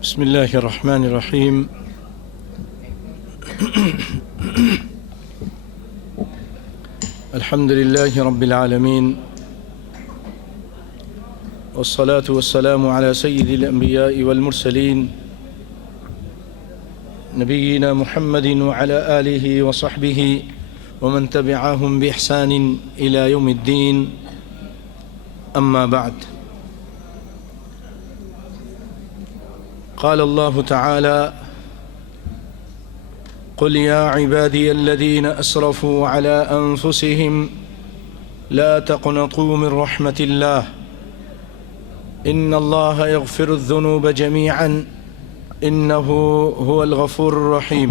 بسم الله الرحمن الرحيم. الحمد لله رب العالمين، والصلاة والسلام على سيد الأنبياء والمرسلين نبينا محمد وعلى آله وصحبه ومن تبعهم بإحسان إلى يوم الدين. أما بعد، قال الله تعالى: قل يا عبادي الذين أسرفوا على أنفسهم لا تقنطوا من رحمة الله إن الله يغفر الذنوب جميعا إنه هو الغفور الرحيم.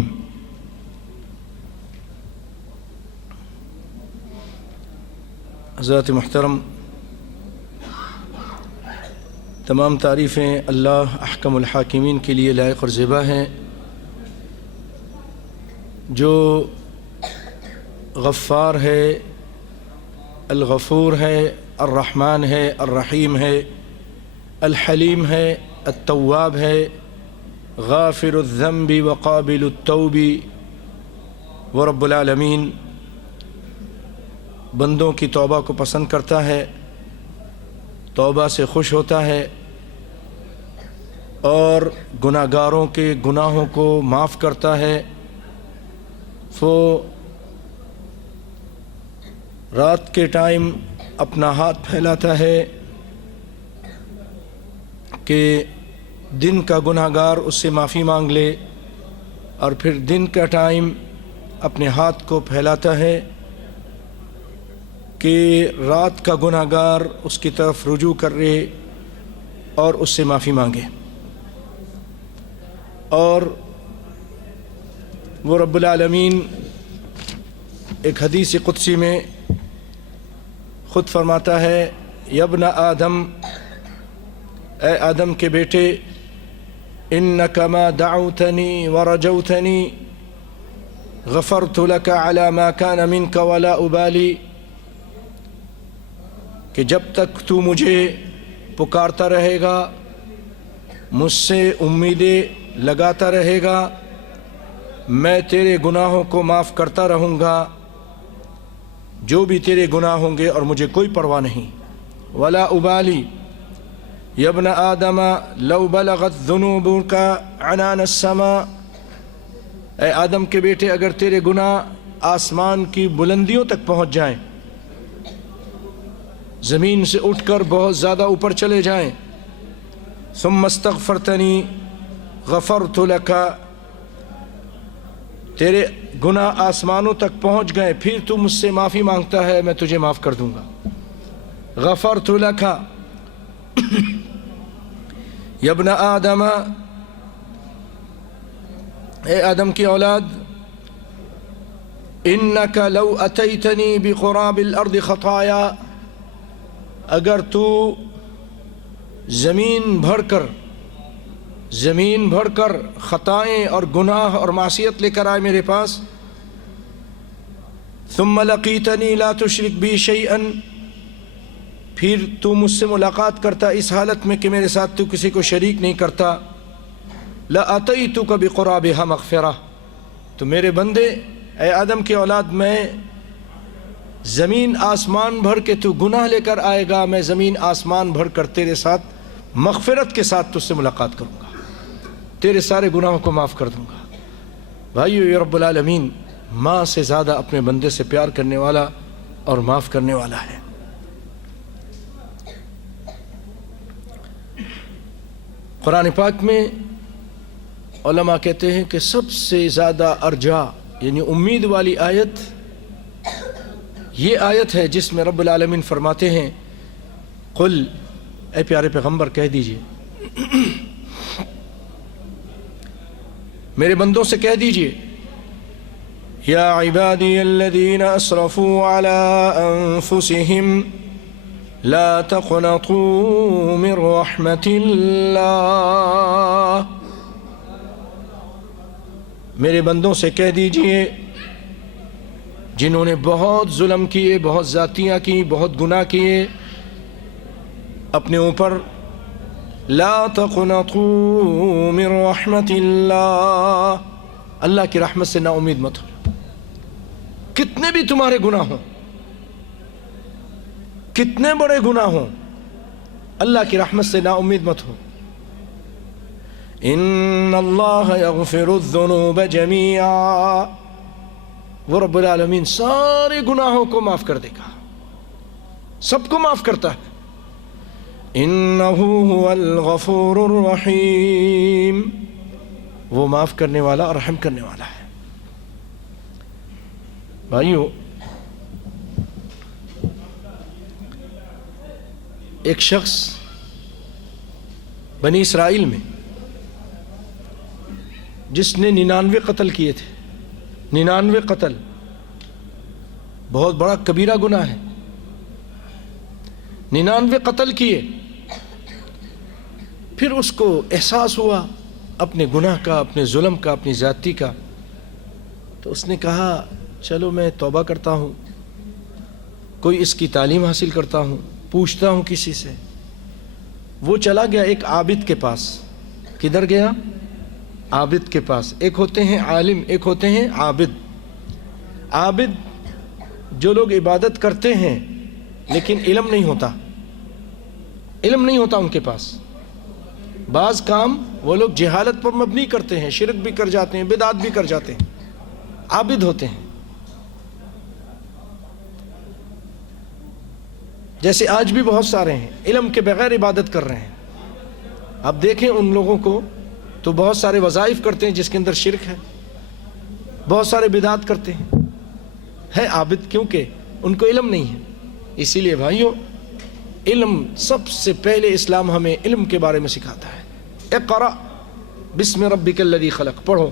حضرات محترم، تمام تعریفیں اللہ احکم الحاکمین کے لیے لائق اور زیبا ہیں، جو غفار ہے، الغفور ہے، الرحمن ہے، الرحیم ہے، الحلیم ہے، التواب ہے، غافر الذنب وقابل التوب. وہ رب العالمین بندوں کی توبہ کو پسند کرتا ہے، توبہ سے خوش ہوتا ہے، اور گناہ گاروں کے گناہوں کو معاف کرتا ہے. وہ رات کے ٹائم اپنا ہاتھ پھیلاتا ہے کہ دن کا گناہ گار اس سے معافی مانگ لے، اور پھر دن کا ٹائم اپنے ہاتھ کو پھیلاتا ہے کہ رات کا گناہ گار اس کی طرف رجوع کر رہے اور اس سے معافی مانگے. اور وہ رب العالمین ایک حدیث قدسی میں خود فرماتا ہے: یا ابن آدم، اے آدم کے بیٹے، انک ما دعوتنی ورجوتنی غفرت لک علی ما کان منک ولا ابالی. کہ جب تک تو مجھے پکارتا رہے گا، مجھ سے امیدیں لگاتا رہے گا، میں تیرے گناہوں کو معاف کرتا رہوں گا، جو بھی تیرے گناہ ہوں گے، اور مجھے کوئی پرواہ نہیں. ولا ابالی یا ابن آدم لو بلغت ذنوبک عنان السماء. اے آدم کے بیٹے، اگر تیرے گناہ آسمان کی بلندیوں تک پہنچ جائیں، زمین سے اٹھ کر بہت زیادہ اوپر چلے جائیں، ثم استغفرتنی غفرت لک، تیرے گناہ آسمانوں تک پہنچ گئے، پھر تو مجھ سے معافی مانگتا ہے، میں تجھے معاف کر دوں گا. غفرت لک. یا ابن آدم، اے آدم کی اولاد، انک لو اتیتنی بقراب الارض خطایا، اگر تو زمین بھر کر خطائیں اور گناہ اور معصیت لے کر آئے میرے پاس، ثم لقیتنی لا تشرک بی شیئا، پھر تو مجھ سے ملاقات کرتا اس حالت میں کہ میرے ساتھ تو کسی کو شریک نہیں کرتا، لاتیتک بقرابها مغفرہ. تو میرے بندے، اے آدم کی اولاد، میں زمین آسمان بھر کے تو گناہ لے کر آئے گا، میں زمین آسمان بھر کر تیرے ساتھ مغفرت کے ساتھ تجھ سے ملاقات کروں گا، تیرے سارے گناہوں کو معاف کر دوں گا. بھائیو، یہ رب العالمین ماں سے زیادہ اپنے بندے سے پیار کرنے والا اور معاف کرنے والا ہے. قرآن پاک میں علماء کہتے ہیں کہ سب سے زیادہ ارجا یعنی امید والی آیت یہ آیت ہے جس میں رب العالمین فرماتے ہیں: قل، اے پیارے پیغمبر کہہ دیجئے، میرے بندوں سے کہہ دیجئے، یا عبادی الذین اسرفوا علی انفسہم لا تقنطوا من رحمت اللہ. میرے بندوں سے کہہ دیجئے جنہوں نے بہت ظلم کیے، بہت زیادتیاں کی، بہت گناہ کیے، اپنے اوپر لا تقنطوا من رحمت اللہ، اللہ کی رحمت سے نا امید مت ہو. کتنے بھی تمہارے گناہ ہوں، کتنے بڑے گناہ ہوں، اللہ کی رحمت سے نا امید مت ہو. ان اللہ یغفر الذنوب جمیعا، وہ رب العالمین سارے گناہوں کو معاف کر دے گا، سب کو معاف کرتا ہے. انہ هو الغفور الرحیم، وہ معاف کرنے والا اور رحم کرنے والا ہے. بھائیو، ایک شخص بنی اسرائیل میں جس نے 99 قتل کیے تھے، 99 قتل بہت بڑا کبیرہ گناہ ہے. 99 قتل کیے، پھر اس کو احساس ہوا اپنے گناہ کا، اپنے ظلم کا، اپنی زیادتی کا. تو اس نے کہا چلو میں توبہ کرتا ہوں، کوئی اس کی تعلیم حاصل کرتا ہوں، پوچھتا ہوں کسی سے. وہ چلا گیا ایک عابد کے پاس. کدھر گیا؟ عابد کے پاس. ایک ہوتے ہیں عالم، ایک ہوتے ہیں عابد. عابد جو لوگ عبادت کرتے ہیں لیکن علم نہیں ہوتا، علم نہیں ہوتا ان کے پاس. بعض کام وہ لوگ جہالت پر مبنی کرتے ہیں، شرک بھی کر جاتے ہیں، بدعت بھی کر جاتے ہیں. عابد ہوتے ہیں. جیسے آج بھی بہت سارے ہیں علم کے بغیر عبادت کر رہے ہیں. آپ دیکھیں ان لوگوں کو تو بہت سارے وظائف کرتے ہیں جس کے اندر شرک ہے، بہت سارے بدعت کرتے ہیں. ہے عابد کیونکہ ان کو علم نہیں ہے. اسی لیے بھائیوں، علم سب سے پہلے اسلام ہمیں علم کے بارے میں سکھاتا ہے. اقرأ بسم ربک الذی خلق، پڑھو.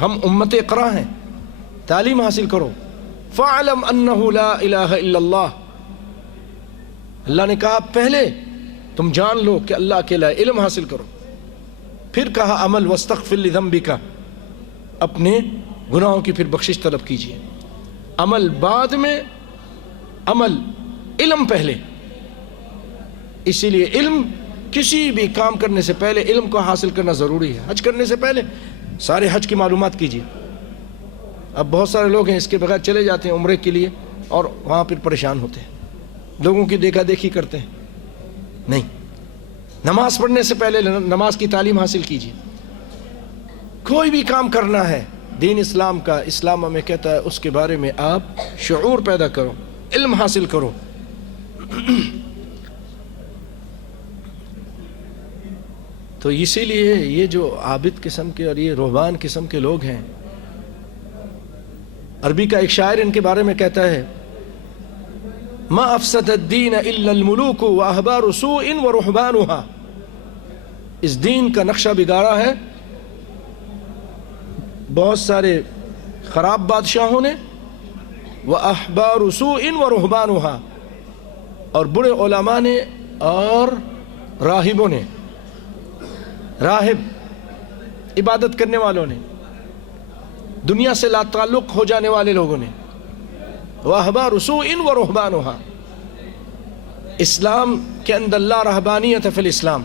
ہم امت اقرا ہیں، تعلیم حاصل کرو. فاعلم انہ لا الہ الا اللہ، اللہ نے کہا پہلے تم جان لو کہ اللہ اکیلا ہے، علم حاصل کرو. پھر کہا عمل واستغفر لذنبک، اپنے گناہوں کی پھر بخشش طلب کیجیے. عمل بعد میں، عمل علم پہلے. اسی لیے علم، کسی بھی کام کرنے سے پہلے علم کو حاصل کرنا ضروری ہے. حج کرنے سے پہلے سارے حج کی معلومات کیجیے. اب بہت سارے لوگ ہیں اس کے بغیر چلے جاتے ہیں عمرے کے لیے اور وہاں پھر پریشان ہوتے ہیں، لوگوں کی دیکھا دیکھی کرتے ہیں. نہیں، نماز پڑھنے سے پہلے نماز کی تعلیم حاصل کیجیے. کوئی بھی کام کرنا ہے دین اسلام کا، اسلام ہمیں کہتا ہے اس کے بارے میں آپ شعور پیدا کرو، علم حاصل کرو. تو اسی لیے یہ جو عابد قسم کے اور یہ رہبان قسم کے لوگ ہیں، عربی کا ایک شاعر ان کے بارے میں کہتا ہے ما افسد الدین الا الملوک واحبار سوء ورہبانها، اس دین کا نقشہ بگاڑا ہے بہت سارے خراب بادشاہوں نے، واحبار سوء ورہبانها، اور برے علماء نے اور راہبوں نے. راہب عبادت کرنے والوں نے، دنیا سے لا تعلق ہو جانے والے لوگوں نے. واحبار سوء ورہبانها، اسلام کے اندر لا رہبانیت فی الاسلام.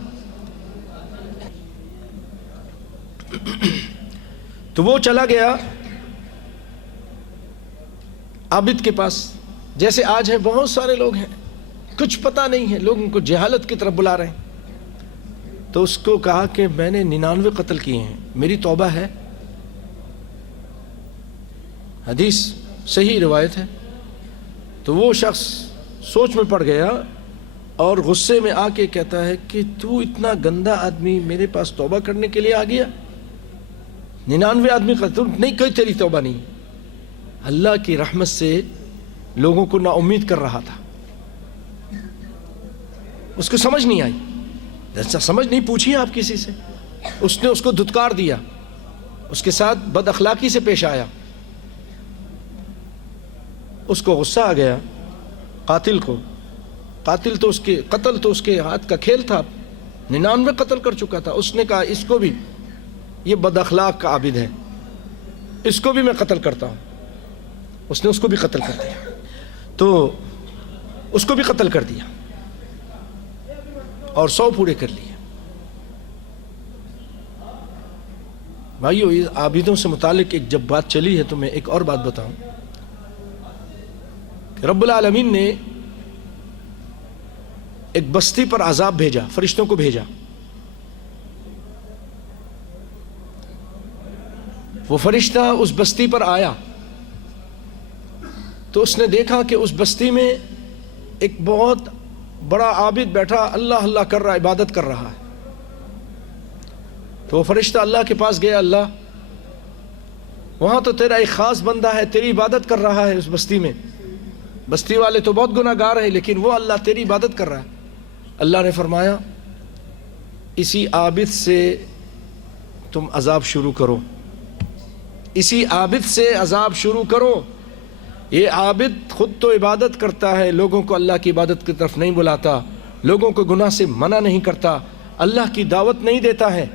تو وہ چلا گیا عابد کے پاس. جیسے آج ہے بہت سارے لوگ ہیں کچھ پتہ نہیں ہے، لوگ ان کو جہالت کی طرف بلا رہے ہیں. تو اس کو کہا کہ میں نے 99 قتل کیے ہیں، میری توبہ ہے. حدیث صحیح روایت ہے. تو وہ شخص سوچ میں پڑ گیا اور غصے میں آ کے کہتا ہے کہ تو اتنا گندا آدمی میرے پاس توبہ کرنے کے لیے آ گیا. 99 آدمی قتل نہیں، کوئی تیری توبہ نہیں. اللہ کی رحمت سے لوگوں کو نا امید کر رہا تھا. اس کو سمجھ نہیں آئی. سمجھ نہیں پوچھی آپ کسی سے. اس نے اس کو دھتکار دیا، اس کے ساتھ بد اخلاقی سے پیش آیا. اس کو غصہ آ گیا قاتل کو. قاتل تو اس کے قتل تو اس کے ہاتھ کا کھیل تھا، 99 قتل کر چکا تھا. اس نے کہا اس کو بھی، یہ بد اخلاق کا عابد ہے، اس کو بھی میں قتل کرتا ہوں. اس نے اس کو بھی قتل کر دیا. تو اس کو بھی قتل کر دیا. اور 100 پورے کر لیے۔ بھائیو، عابدوں سے متعلق ایک جب بات چلی ہے تو میں ایک اور بات بتاؤں کہ رب العالمین نے ایک بستی پر عذاب بھیجا، فرشتوں کو بھیجا۔ وہ فرشتہ اس بستی پر آیا تو اس نے دیکھا کہ اس بستی میں ایک بہت بڑا عابد بیٹھا اللہ اللہ کر رہا، عبادت کر رہا ہے۔ تو وہ فرشتہ اللہ کے پاس گیا، اللہ وہاں تو تیرا ایک خاص بندہ ہے، تیری عبادت کر رہا ہے اس بستی میں، بستی والے تو بہت گناہ گار ہیں لیکن وہ اللہ تیری عبادت کر رہا ہے۔ اللہ نے فرمایا اسی عابد سے تم عذاب شروع کرو، اسی عابد سے عذاب شروع کرو۔ یہ عابد خود تو عبادت کرتا ہے، لوگوں کو اللہ کی عبادت کی طرف نہیں بلاتا، لوگوں کو گناہ سے منع نہیں کرتا، اللہ کی دعوت نہیں دیتا ہے،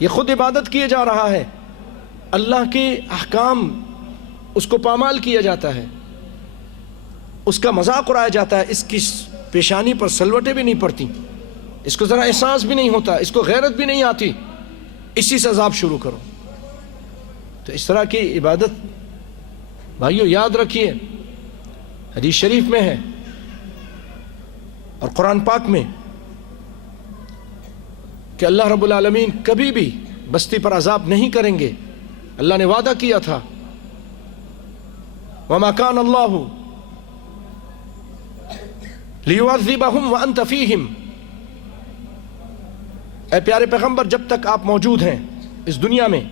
یہ خود عبادت کیے جا رہا ہے، اللہ کے احکام اس کو پامال کیا جاتا ہے، اس کا مذاق اڑایا جاتا ہے، اس کی پیشانی پر سلوٹیں بھی نہیں پڑتی، اس کو ذرا احساس بھی نہیں ہوتا، اس کو غیرت بھی نہیں آتی، اسی سے عذاب شروع کرو۔ تو اس طرح کی عبادت بھائیو یاد رکھیے، حدیث شریف میں ہے اور قرآن پاک میں کہ اللہ رب العالمین کبھی بھی بستی پر عذاب نہیں کریں گے۔ اللہ نے وعدہ کیا تھا وَمَا كَانَ اللَّهُ لِيُعَذِّبَهُمْ وَأَنْتَ فِيهِمْ، اے پیارے پیغمبر جب تک آپ موجود ہیں اس دنیا میں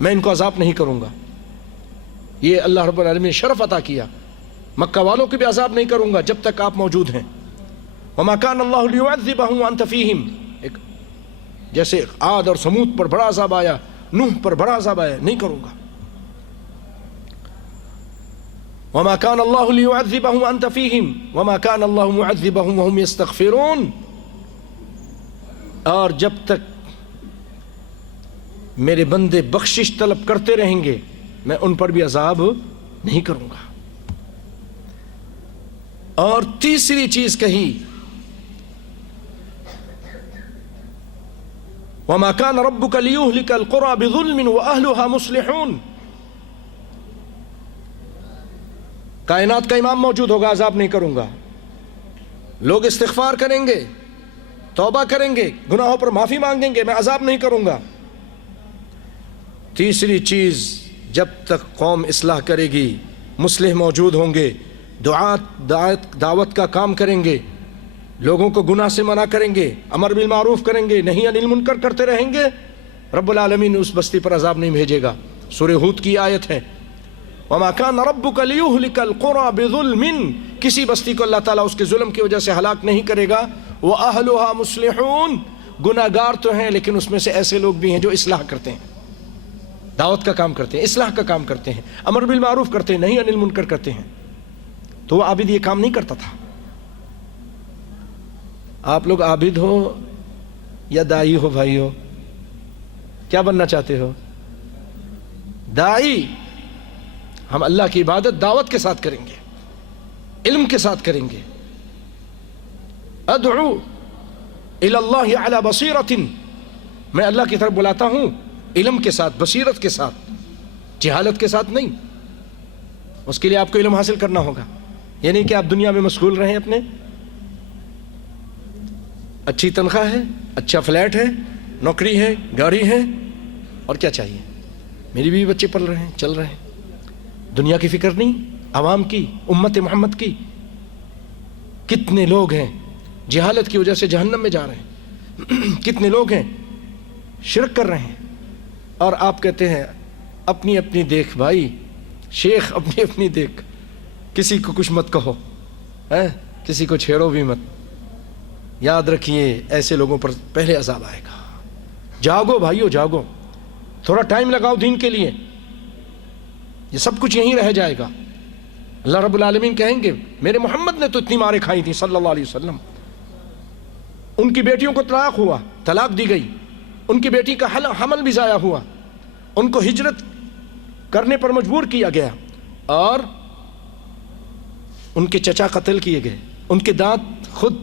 میں ان کو عذاب نہیں کروں گا۔ یہ اللہ رب العالمین نے شرف عطا کیا، مکہ والوں کو بھی عذاب نہیں کروں گا جب تک آپ موجود ہیں۔ وَمَا كَانَ اللَّهُ لِيُعَذِّبَهُمْ وَأَنْتَ فِيهِمْ، جیسے عاد اور سمود پر بڑا عذاب آیا، نوح پر بڑا عذاب آیا، نہیں کروں گا۔ وَمَا كَانَ اللَّهُ لِيُعَذِّبَهُمْ وَأَنْتَ فِيهِمْ وَمَا كَانَ اللَّهُ مُعَذِّبَهُمْ وَهُمْ يَسْتَغْفِرُونَ، اور جب تک میرے بندے بخشش طلب کرتے رہیں گے میں ان پر بھی عذاب نہیں کروں گا۔ اور تیسری چیز کہی وَمَا كَانَ رَبُّكَ لِيُهْلِكَ الْقُرَى بِظُلْمٍ وَأَهْلُهَا مُصْلِحُونَ، کائنات کا امام موجود ہوگا، عذاب نہیں کروں گا، لوگ استغفار کریں گے، توبہ کریں گے، گناہوں پر معافی مانگیں گے، میں عذاب نہیں کروں گا۔ تیسری چیز جب تک قوم اصلاح کرے گی، مصلح موجود ہوں گے، دعوت کا کام کریں گے، لوگوں کو گناہ سے منع کریں گے، امر بالمعروف کریں گے، نہی عن المنکر کرتے رہیں گے، رب العالمین اس بستی پر عذاب نہیں بھیجے گا۔ سورہ ہود کی آیت ہے وَمَا كَانَ رَبُّكَ لِيُهْلِكَ الْقُرَى بِظُلْمٍ، کسی بستی کو اللہ تعالیٰ اس کے ظلم کی وجہ سے ہلاک نہیں کرے گا۔ وَأَهْلُهَا مُصْلِحُونَ، گناہ گار تو ہیں لیکن اس میں سے ایسے لوگ بھی ہیں جو اصلاح کرتے ہیں، دعوت کا کام کرتے ہیں، اصلاح کا کام کرتے ہیں، امر بالمعروف کرتے ہیں، نہی عن المنکر کرتے ہیں۔ تو وہ عابد یہ کام نہیں کرتا تھا۔ آپ لوگ عابد ہو یا دائی ہو بھائیو؟ کیا بننا چاہتے ہو؟ دائی، ہم اللہ کی عبادت دعوت کے ساتھ کریں گے، علم کے ساتھ کریں گے۔ ادعو الی اللہ علی بصیرۃ، میں اللہ کی طرف بلاتا ہوں علم کے ساتھ، بصیرت کے ساتھ، جہالت کے ساتھ نہیں۔ اس کے لیے آپ کو علم حاصل کرنا ہوگا، یہ نہیں کہ آپ دنیا میں مشغول رہیں، اپنے اچھی تنخواہ ہے، اچھا فلیٹ ہے، نوکری ہے، گاڑی ہے، اور کیا چاہیے؟ میری بھی بچے پل رہے ہیں، چل رہے ہیں، دنیا کی فکر نہیں، عوام کی، امت محمد کی۔ کتنے لوگ ہیں جہالت کی وجہ سے جہنم میں جا رہے ہیں، کتنے لوگ ہیں شرک کر رہے ہیں، اور آپ کہتے ہیں اپنی اپنی دیکھ بھائی، شیخ اپنی اپنی دیکھ، کسی کو کچھ مت کہو، کسی کو چھیڑو بھی مت۔ یاد رکھیے ایسے لوگوں پر پہلے عذاب آئے گا۔ جاگو بھائیو، جاگو، تھوڑا ٹائم لگاؤ دین کے لیے، یہ سب کچھ یہیں رہ جائے گا۔ اللہ رب العالمین کہیں گے میرے محمد نے تو اتنی مارے کھائی تھیں صلی اللہ علیہ وسلم، ان کی بیٹیوں کو طلاق ہوا، طلاق دی گئی، ان کی بیٹی کا حمل بھی ضائع ہوا، ان کو ہجرت کرنے پر مجبور کیا گیا، اور ان کے چچا قتل کیے گئے، ان کے دانت خود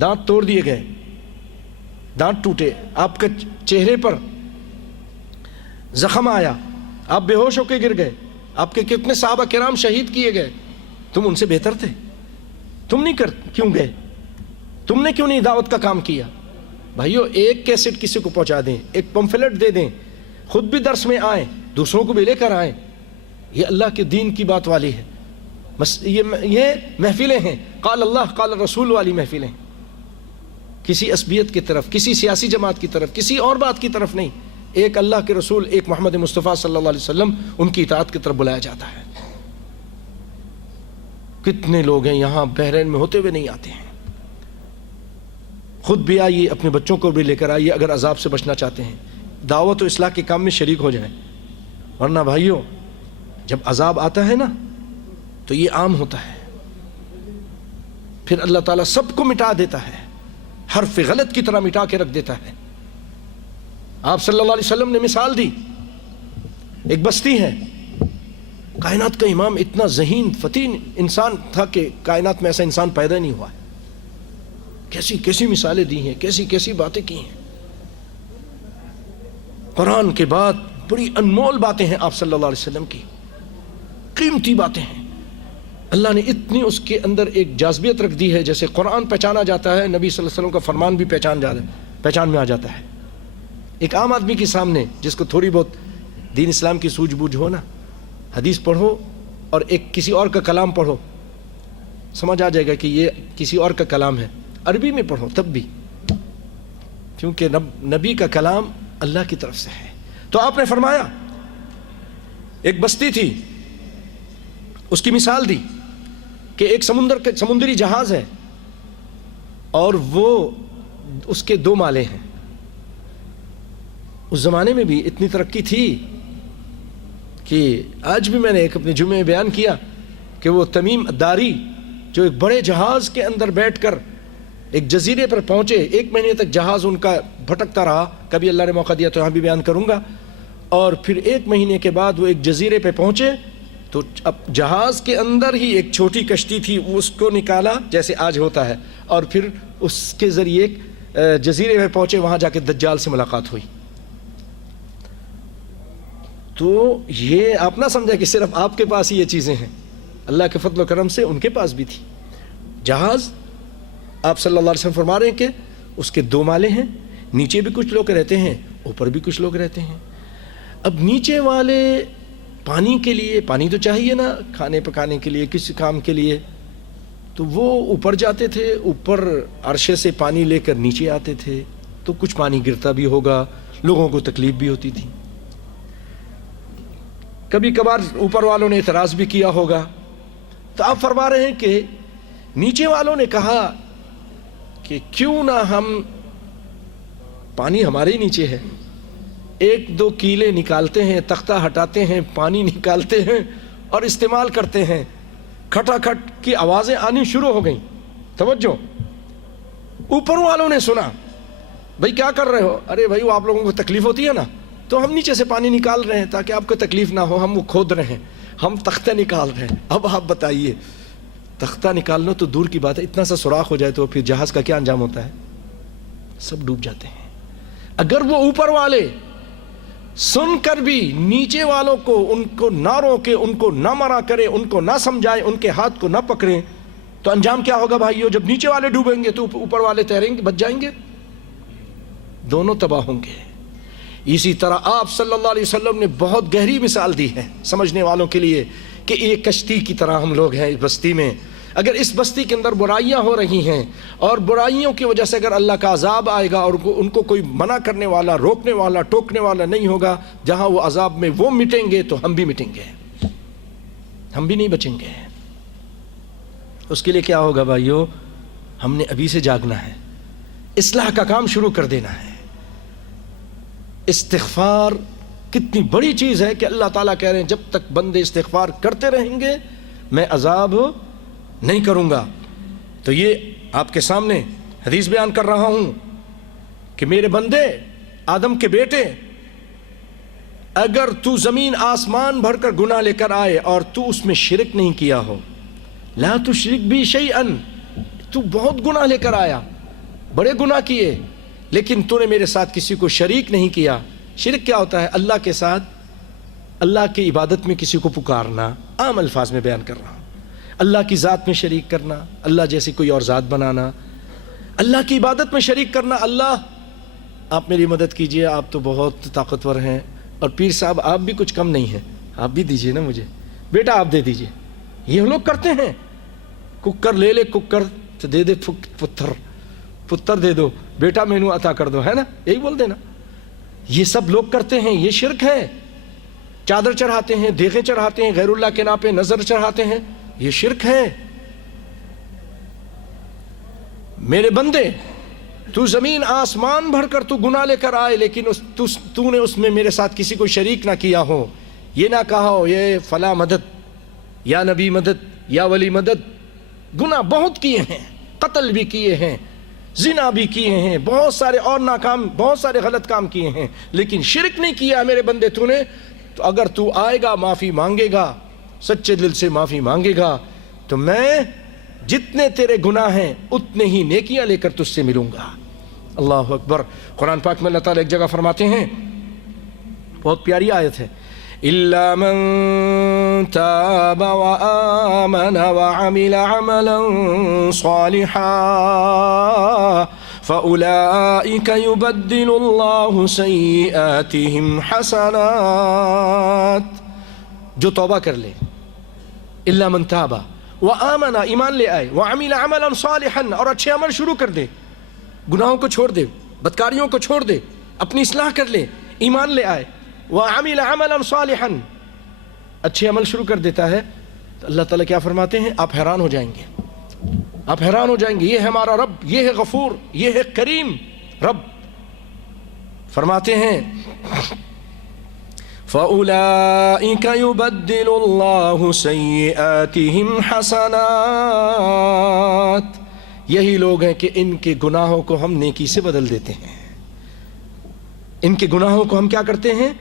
دانت توڑ دیے گئے، دانت ٹوٹے، آپ کے چہرے پر زخم آیا، آپ بے ہوش ہو کے گر گئے، آپ کے کتنے صحابہ کرام شہید کیے گئے، تم ان سے بہتر تھے، تم نہیں کیوں گئے؟ تم نے کیوں نہیں دعوت کا کام کیا؟ بھائیو، ایک کیسٹ کسی کو پہنچا دیں، ایک پمفلٹ دے دیں، خود بھی درس میں آئیں، دوسروں کو بھی لے کر آئیں، یہ اللہ کے دین کی بات والی ہے۔ بس یہ محفلیں ہیں قال اللہ قال رسول والی محفلیں، کسی عصبیت کی طرف، کسی سیاسی جماعت کی طرف، کسی اور بات کی طرف نہیں، ایک اللہ کے رسول، ایک محمد مصطفیٰ صلی اللہ علیہ وسلم، ان کی اطاعت کی طرف بلایا جاتا ہے۔ کتنے لوگ ہیں یہاں بحرین میں ہوتے ہوئے نہیں آتے ہیں؟ خود بھی آئیے، اپنے بچوں کو بھی لے کر آئیے اگر عذاب سے بچنا چاہتے ہیں، دعوت و اصلاح کے کام میں شریک ہو جائیں، ورنہ بھائیو جب عذاب آتا ہے نا تو یہ عام ہوتا ہے، پھر اللہ تعالیٰ سب کو مٹا دیتا ہے، حرف غلط کی طرح مٹا کے رکھ دیتا ہے۔ آپ صلی اللہ علیہ وسلم نے مثال دی، ایک بستی ہے، کائنات کا امام اتنا ذہین فتین انسان تھا کہ کائنات میں ایسا انسان پیدا نہیں ہوا ہے، کیسی کیسی مثالیں دی ہیں، کیسی کیسی باتیں کی ہیں، قرآن کے بعد بڑی انمول باتیں ہیں آپ صلی اللہ علیہ وسلم کی، قیمتی باتیں ہیں، اللہ نے اتنی اس کے اندر ایک جاذبیت رکھ دی ہے، جیسے قرآن پہچانا جاتا ہے، نبی صلی اللہ علیہ وسلم کا فرمان بھی پہچان میں آ جاتا ہے۔ ایک عام آدمی کے سامنے جس کو تھوڑی بہت دین اسلام کی سوجھ بوجھ ہو نا، حدیث پڑھو اور ایک کسی اور کا کلام پڑھو، سمجھ آ جائے گا کہ یہ کسی اور کا کلام ہے، عربی میں پڑھو تب بھی، کیونکہ نبی کا کلام اللہ کی طرف سے ہے۔ تو آپ نے فرمایا ایک بستی تھی، اس کی مثال دی کہ ایک سمندری جہاز ہے اور وہ اس کے 2 مالے ہیں۔ اس زمانے میں بھی اتنی ترقی تھی کہ آج بھی میں نے ایک اپنے جمعے میں بیان کیا کہ وہ تمیم داری جو ایک بڑے جہاز کے اندر بیٹھ کر ایک جزیرے پر پہنچے، 1 مہینے تک جہاز ان کا بھٹکتا رہا، کبھی اللہ نے موقع دیا تو یہاں بھی بیان کروں گا، اور پھر 1 مہینے کے بعد وہ ایک جزیرے پہ پہنچے تو اب جہاز کے اندر ہی ایک چھوٹی کشتی تھی، اس کو نکالا جیسے آج ہوتا ہے، اور پھر اس کے ذریعے جزیرے پہ پہنچے، وہاں جا کے دجال سے ملاقات ہوئی۔ تو یہ آپ نہ سمجھیں کہ صرف آپ کے پاس ہی یہ چیزیں ہیں، اللہ کے فضل و کرم سے ان کے پاس بھی تھی۔ جہاز آپ صلی اللہ علیہ وسلم فرما رہے ہیں کہ اس کے 2 مالے ہیں، نیچے بھی کچھ لوگ رہتے ہیں، اوپر بھی کچھ لوگ رہتے ہیں۔ اب نیچے والے پانی کے لیے، پانی تو چاہیے نا کھانے پکانے کے لیے، کسی کام کے لیے، تو وہ اوپر جاتے تھے، اوپر عرشے سے پانی لے کر نیچے آتے تھے، تو کچھ پانی گرتا بھی ہوگا، لوگوں کو تکلیف بھی ہوتی تھی، کبھی کبھار اوپر والوں نے اعتراض بھی کیا ہوگا۔ تو آپ فرما رہے ہیں کہ نیچے والوں نے کہا کہ کیوں نہ ہم، پانی ہمارے ہی نیچے ہے، 1-2 کیلے نکالتے ہیں، تختہ ہٹاتے ہیں، پانی نکالتے ہیں اور استعمال کرتے ہیں۔ کھٹا کھٹ کی آوازیں آنی شروع ہو گئیں، توجہ، اوپر والوں نے سنا، بھائی کیا کر رہے ہو؟ ارے بھائی وہ آپ لوگوں کو تکلیف ہوتی ہے نا، تو ہم نیچے سے پانی نکال رہے ہیں تاکہ آپ کو تکلیف نہ ہو، ہم وہ کھود رہے ہیں، ہم تختہ نکال رہے ہیں۔ اب آپ بتائیے، تختہ نکالنا تو دور کی بات ہے، اتنا سا سوراخ ہو جائے تو پھر جہاز کا کیا انجام ہوتا ہے؟ سب ڈوب جاتے ہیں۔ اگر وہ اوپر والے سن کر بھی نیچے والوں کو، ان کو نہ روکے، ان کو نہ مرا کرے، ان کو نہ سمجھائے، ان کے ہاتھ کو نہ پکڑیں، تو انجام کیا ہوگا بھائیو؟ جب نیچے والے ڈوبیں گے تو اوپر والے تیریں گے، بچ جائیں گے، دونوں تباہ ہوں گے۔ اسی طرح آپ صلی اللہ علیہ وسلم نے بہت گہری مثال دی ہے سمجھنے والوں کے لیے کہ ایک کشتی کی طرح ہم لوگ ہیں اس بستی میں۔ اگر اس بستی کے اندر برائیاں ہو رہی ہیں اور برائیوں کی وجہ سے اگر اللہ کا عذاب آئے گا اور ان کو کوئی منع کرنے والا، روکنے والا، ٹوکنے والا نہیں ہوگا، جہاں وہ عذاب میں وہ مٹیں گے تو ہم بھی مٹیں گے، ہم بھی نہیں بچیں گے۔ اس کے لیے کیا ہوگا بھائیو؟ ہم نے ابھی سے جاگنا ہے، اصلاح کا کام شروع کر دینا ہے۔ استغفار کتنی بڑی چیز ہے کہ اللہ تعالیٰ کہہ رہے ہیں جب تک بندے استغفار کرتے رہیں گے میں عذاب نہیں کروں گا۔ تو یہ آپ کے سامنے حدیث بیان کر رہا ہوں کہ میرے بندے، آدم کے بیٹے، اگر تو زمین آسمان بھر کر گناہ لے کر آئے اور تو اس میں شرک نہیں کیا ہو، لا تشرک بی شیئا، تو بہت گناہ لے کر آیا، بڑے گناہ کیے لیکن تو نے میرے ساتھ کسی کو شریک نہیں کیا. شرک کیا ہوتا ہے؟ اللہ کے ساتھ اللہ کی عبادت میں کسی کو پکارنا. عام الفاظ میں بیان کر رہا ہوں. اللہ کی ذات میں شریک کرنا, اللہ جیسی کوئی اور ذات بنانا, اللہ کی عبادت میں شریک کرنا. اللہ آپ میری مدد کیجئے, آپ تو بہت طاقتور ہیں, اور پیر صاحب آپ بھی کچھ کم نہیں ہیں, آپ بھی دیجئے نا مجھے, بیٹا آپ دے دیجئے. یہ لوگ کرتے ہیں. ککر لے لے, ککر تو دے دے پتر دے دو, بیٹا مینو عطا کر دو, ہے نا, یہی بول دینا. یہ سب لوگ کرتے ہیں, یہ شرک ہے. چادر چڑھاتے ہیں, دیگیں چڑھاتے ہیں, غیر اللہ کے نام پہ نظر چڑھاتے ہیں, یہ شرک ہے. میرے بندے, تو زمین آسمان بھر کر تو گناہ لے کر آئے, لیکن تو نے اس میں میرے ساتھ کسی کو شریک نہ کیا ہو. یہ نہ کہا ہو یہ فلاں مدد, یا نبی مدد, یا ولی مدد. گناہ بہت کیے ہیں, قتل بھی کیے ہیں, زنا بھی کیے ہیں, بہت سارے اور ناکام, بہت سارے غلط کام کیے ہیں, لیکن شرک نہیں کیا میرے بندے تو نے. تو اگر تو آئے گا, معافی مانگے گا, سچے دل سے معافی مانگے گا, تو میں جتنے تیرے گناہ ہیں اتنے ہی نیکیاں لے کر تجھ سے ملوں گا. اللہ اکبر. قرآن پاک میں اللہ تعالیٰ ایک جگہ فرماتے ہیں, بہت پیاری آیت ہے, إِلَّا مَن تَابَ وَآمَنَ وَعَمِلَ عَمَلًا صَالِحًا فَأُولَئِكَ يُبَدِّلُ اللَّهُ سَيِّئَاتِهِمْ حَسَنَاتٍ. جو توبہ کر لے, إِلَّا مَن تَابَ وَآمَنَ, ایمان لے آئے, وَعَمِلَ عَمَلًا صَالِحًا, اور اچھے عمل شروع کر دے, گناہوں کو چھوڑ دے, بدکاریوں کو چھوڑ دے, اپنی اصلاح کر لے, ایمان لے آئے. وَعَمِلَ عَمَلًا صَالِحًا, اچھے عمل شروع کر دیتا ہے, تو اللہ تعالیٰ کیا فرماتے ہیں؟ آپ حیران ہو جائیں گے, آپ حیران ہو جائیں گے. یہ ہے ہمارا رب, یہ ہے غفور, یہ ہے کریم رب. فرماتے ہیں فَأُولَئِكَ يُبَدِّلُ اللَّهُ سَيِّئَاتِهِمْ حَسَنَاتٍ. یہی لوگ ہیں کہ ان کے گناہوں کو ہم نیکی سے بدل دیتے ہیں. ان کے گناہوں کو ہم کیا کرتے ہیں؟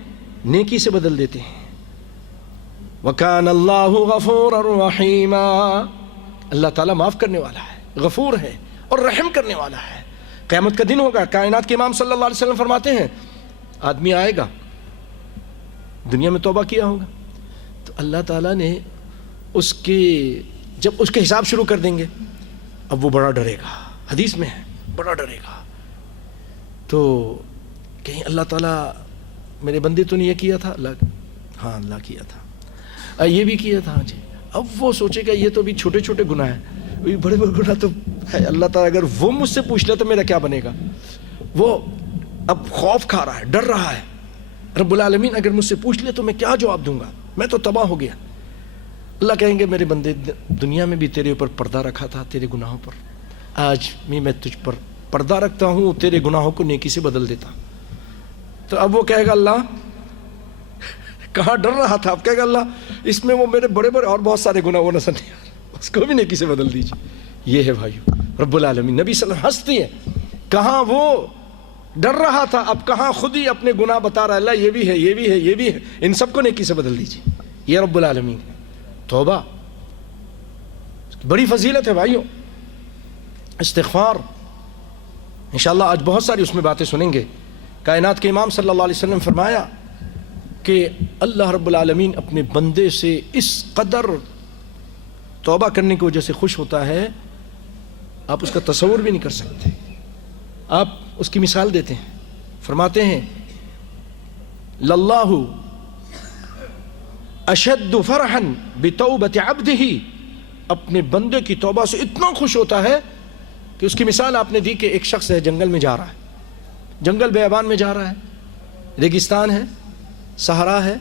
نیکی سے بدل دیتے ہیں. وَكَانَ اللَّهُ غَفُورًا رَحِيمًا. اللہ تعالیٰ معاف کرنے والا ہے, غفور ہے اور رحم کرنے والا ہے. قیامت کا دن ہوگا, کائنات کے امام صلی اللہ علیہ وسلم فرماتے ہیں, آدمی آئے گا, دنیا میں توبہ کیا ہوگا, تو اللہ تعالیٰ نے اس کے جب اس کے حساب شروع کر دیں گے, اب وہ بڑا ڈرے گا, حدیث میں ہے بڑا ڈرے گا. تو کہیں اللہ تعالیٰ میرے بندے تو نے یہ کیا تھا؟ اللہ, ہاں اللہ کیا تھا, یہ بھی کیا تھا جی. اب وہ سوچے گا یہ تو بھی چھوٹے چھوٹے گناہ ہیں, بڑے بڑے گناہ تو ہے. اللہ تعالیٰ اگر وہ مجھ سے پوچھ لے تو میرا کیا بنے گا؟ وہ اب خوف کھا رہا ہے, ڈر رہا ہے. رب العالمین اگر مجھ سے پوچھ لے تو میں کیا جواب دوں گا؟ میں تو تباہ ہو گیا. اللہ کہیں گے میرے بندے, دنیا میں بھی تیرے اوپر پردہ رکھا تھا تیرے گناہوں پر, آج میں تجھ پر پردہ رکھتا ہوں, تیرے گناہوں کو نیکی سے بدل دیتا. تو اب وہ کہے گا اللہ کہاں ڈر رہا تھا, اب کہے گا اللہ اس میں وہ میرے بڑے بڑے اور بہت سارے گناہ وہ نظر نہیں آ رہے, اس کو بھی نیکی سے بدل دیجیے. یہ ہے بھائیو رب العالمین. نبی صلی اللہ علیہ وسلم ہنستی ہے, کہاں وہ ڈر رہا تھا, اب کہاں خود ہی اپنے گناہ بتا رہا ہے, اللہ یہ بھی ہے, یہ بھی ہے, یہ بھی ہے, ان سب کو نیکی سے بدل دیجیے. یہ رب العالمین ہے. توبہ بڑی فضیلت ہے بھائیو. استغفار انشاءاللہ آج بہت ساری اس میں باتیں سنیں گے. کائنات کے امام صلی اللہ علیہ وسلم فرمایا کہ اللہ رب العالمین اپنے بندے سے اس قدر توبہ کرنے کی وجہ سے خوش ہوتا ہے, آپ اس کا تصور بھی نہیں کر سکتے. آپ اس کی مثال دیتے ہیں, فرماتے ہیں للہ اشد فرحا بتوبۃ عبدہ, اپنے بندے کی توبہ سے اتنا خوش ہوتا ہے کہ اس کی مثال آپ نے دی کہ ایک شخص ہے جنگل میں جا رہا ہے, جنگل بیابان میں جا رہا ہے, ریگستان ہے, صحرا ہے,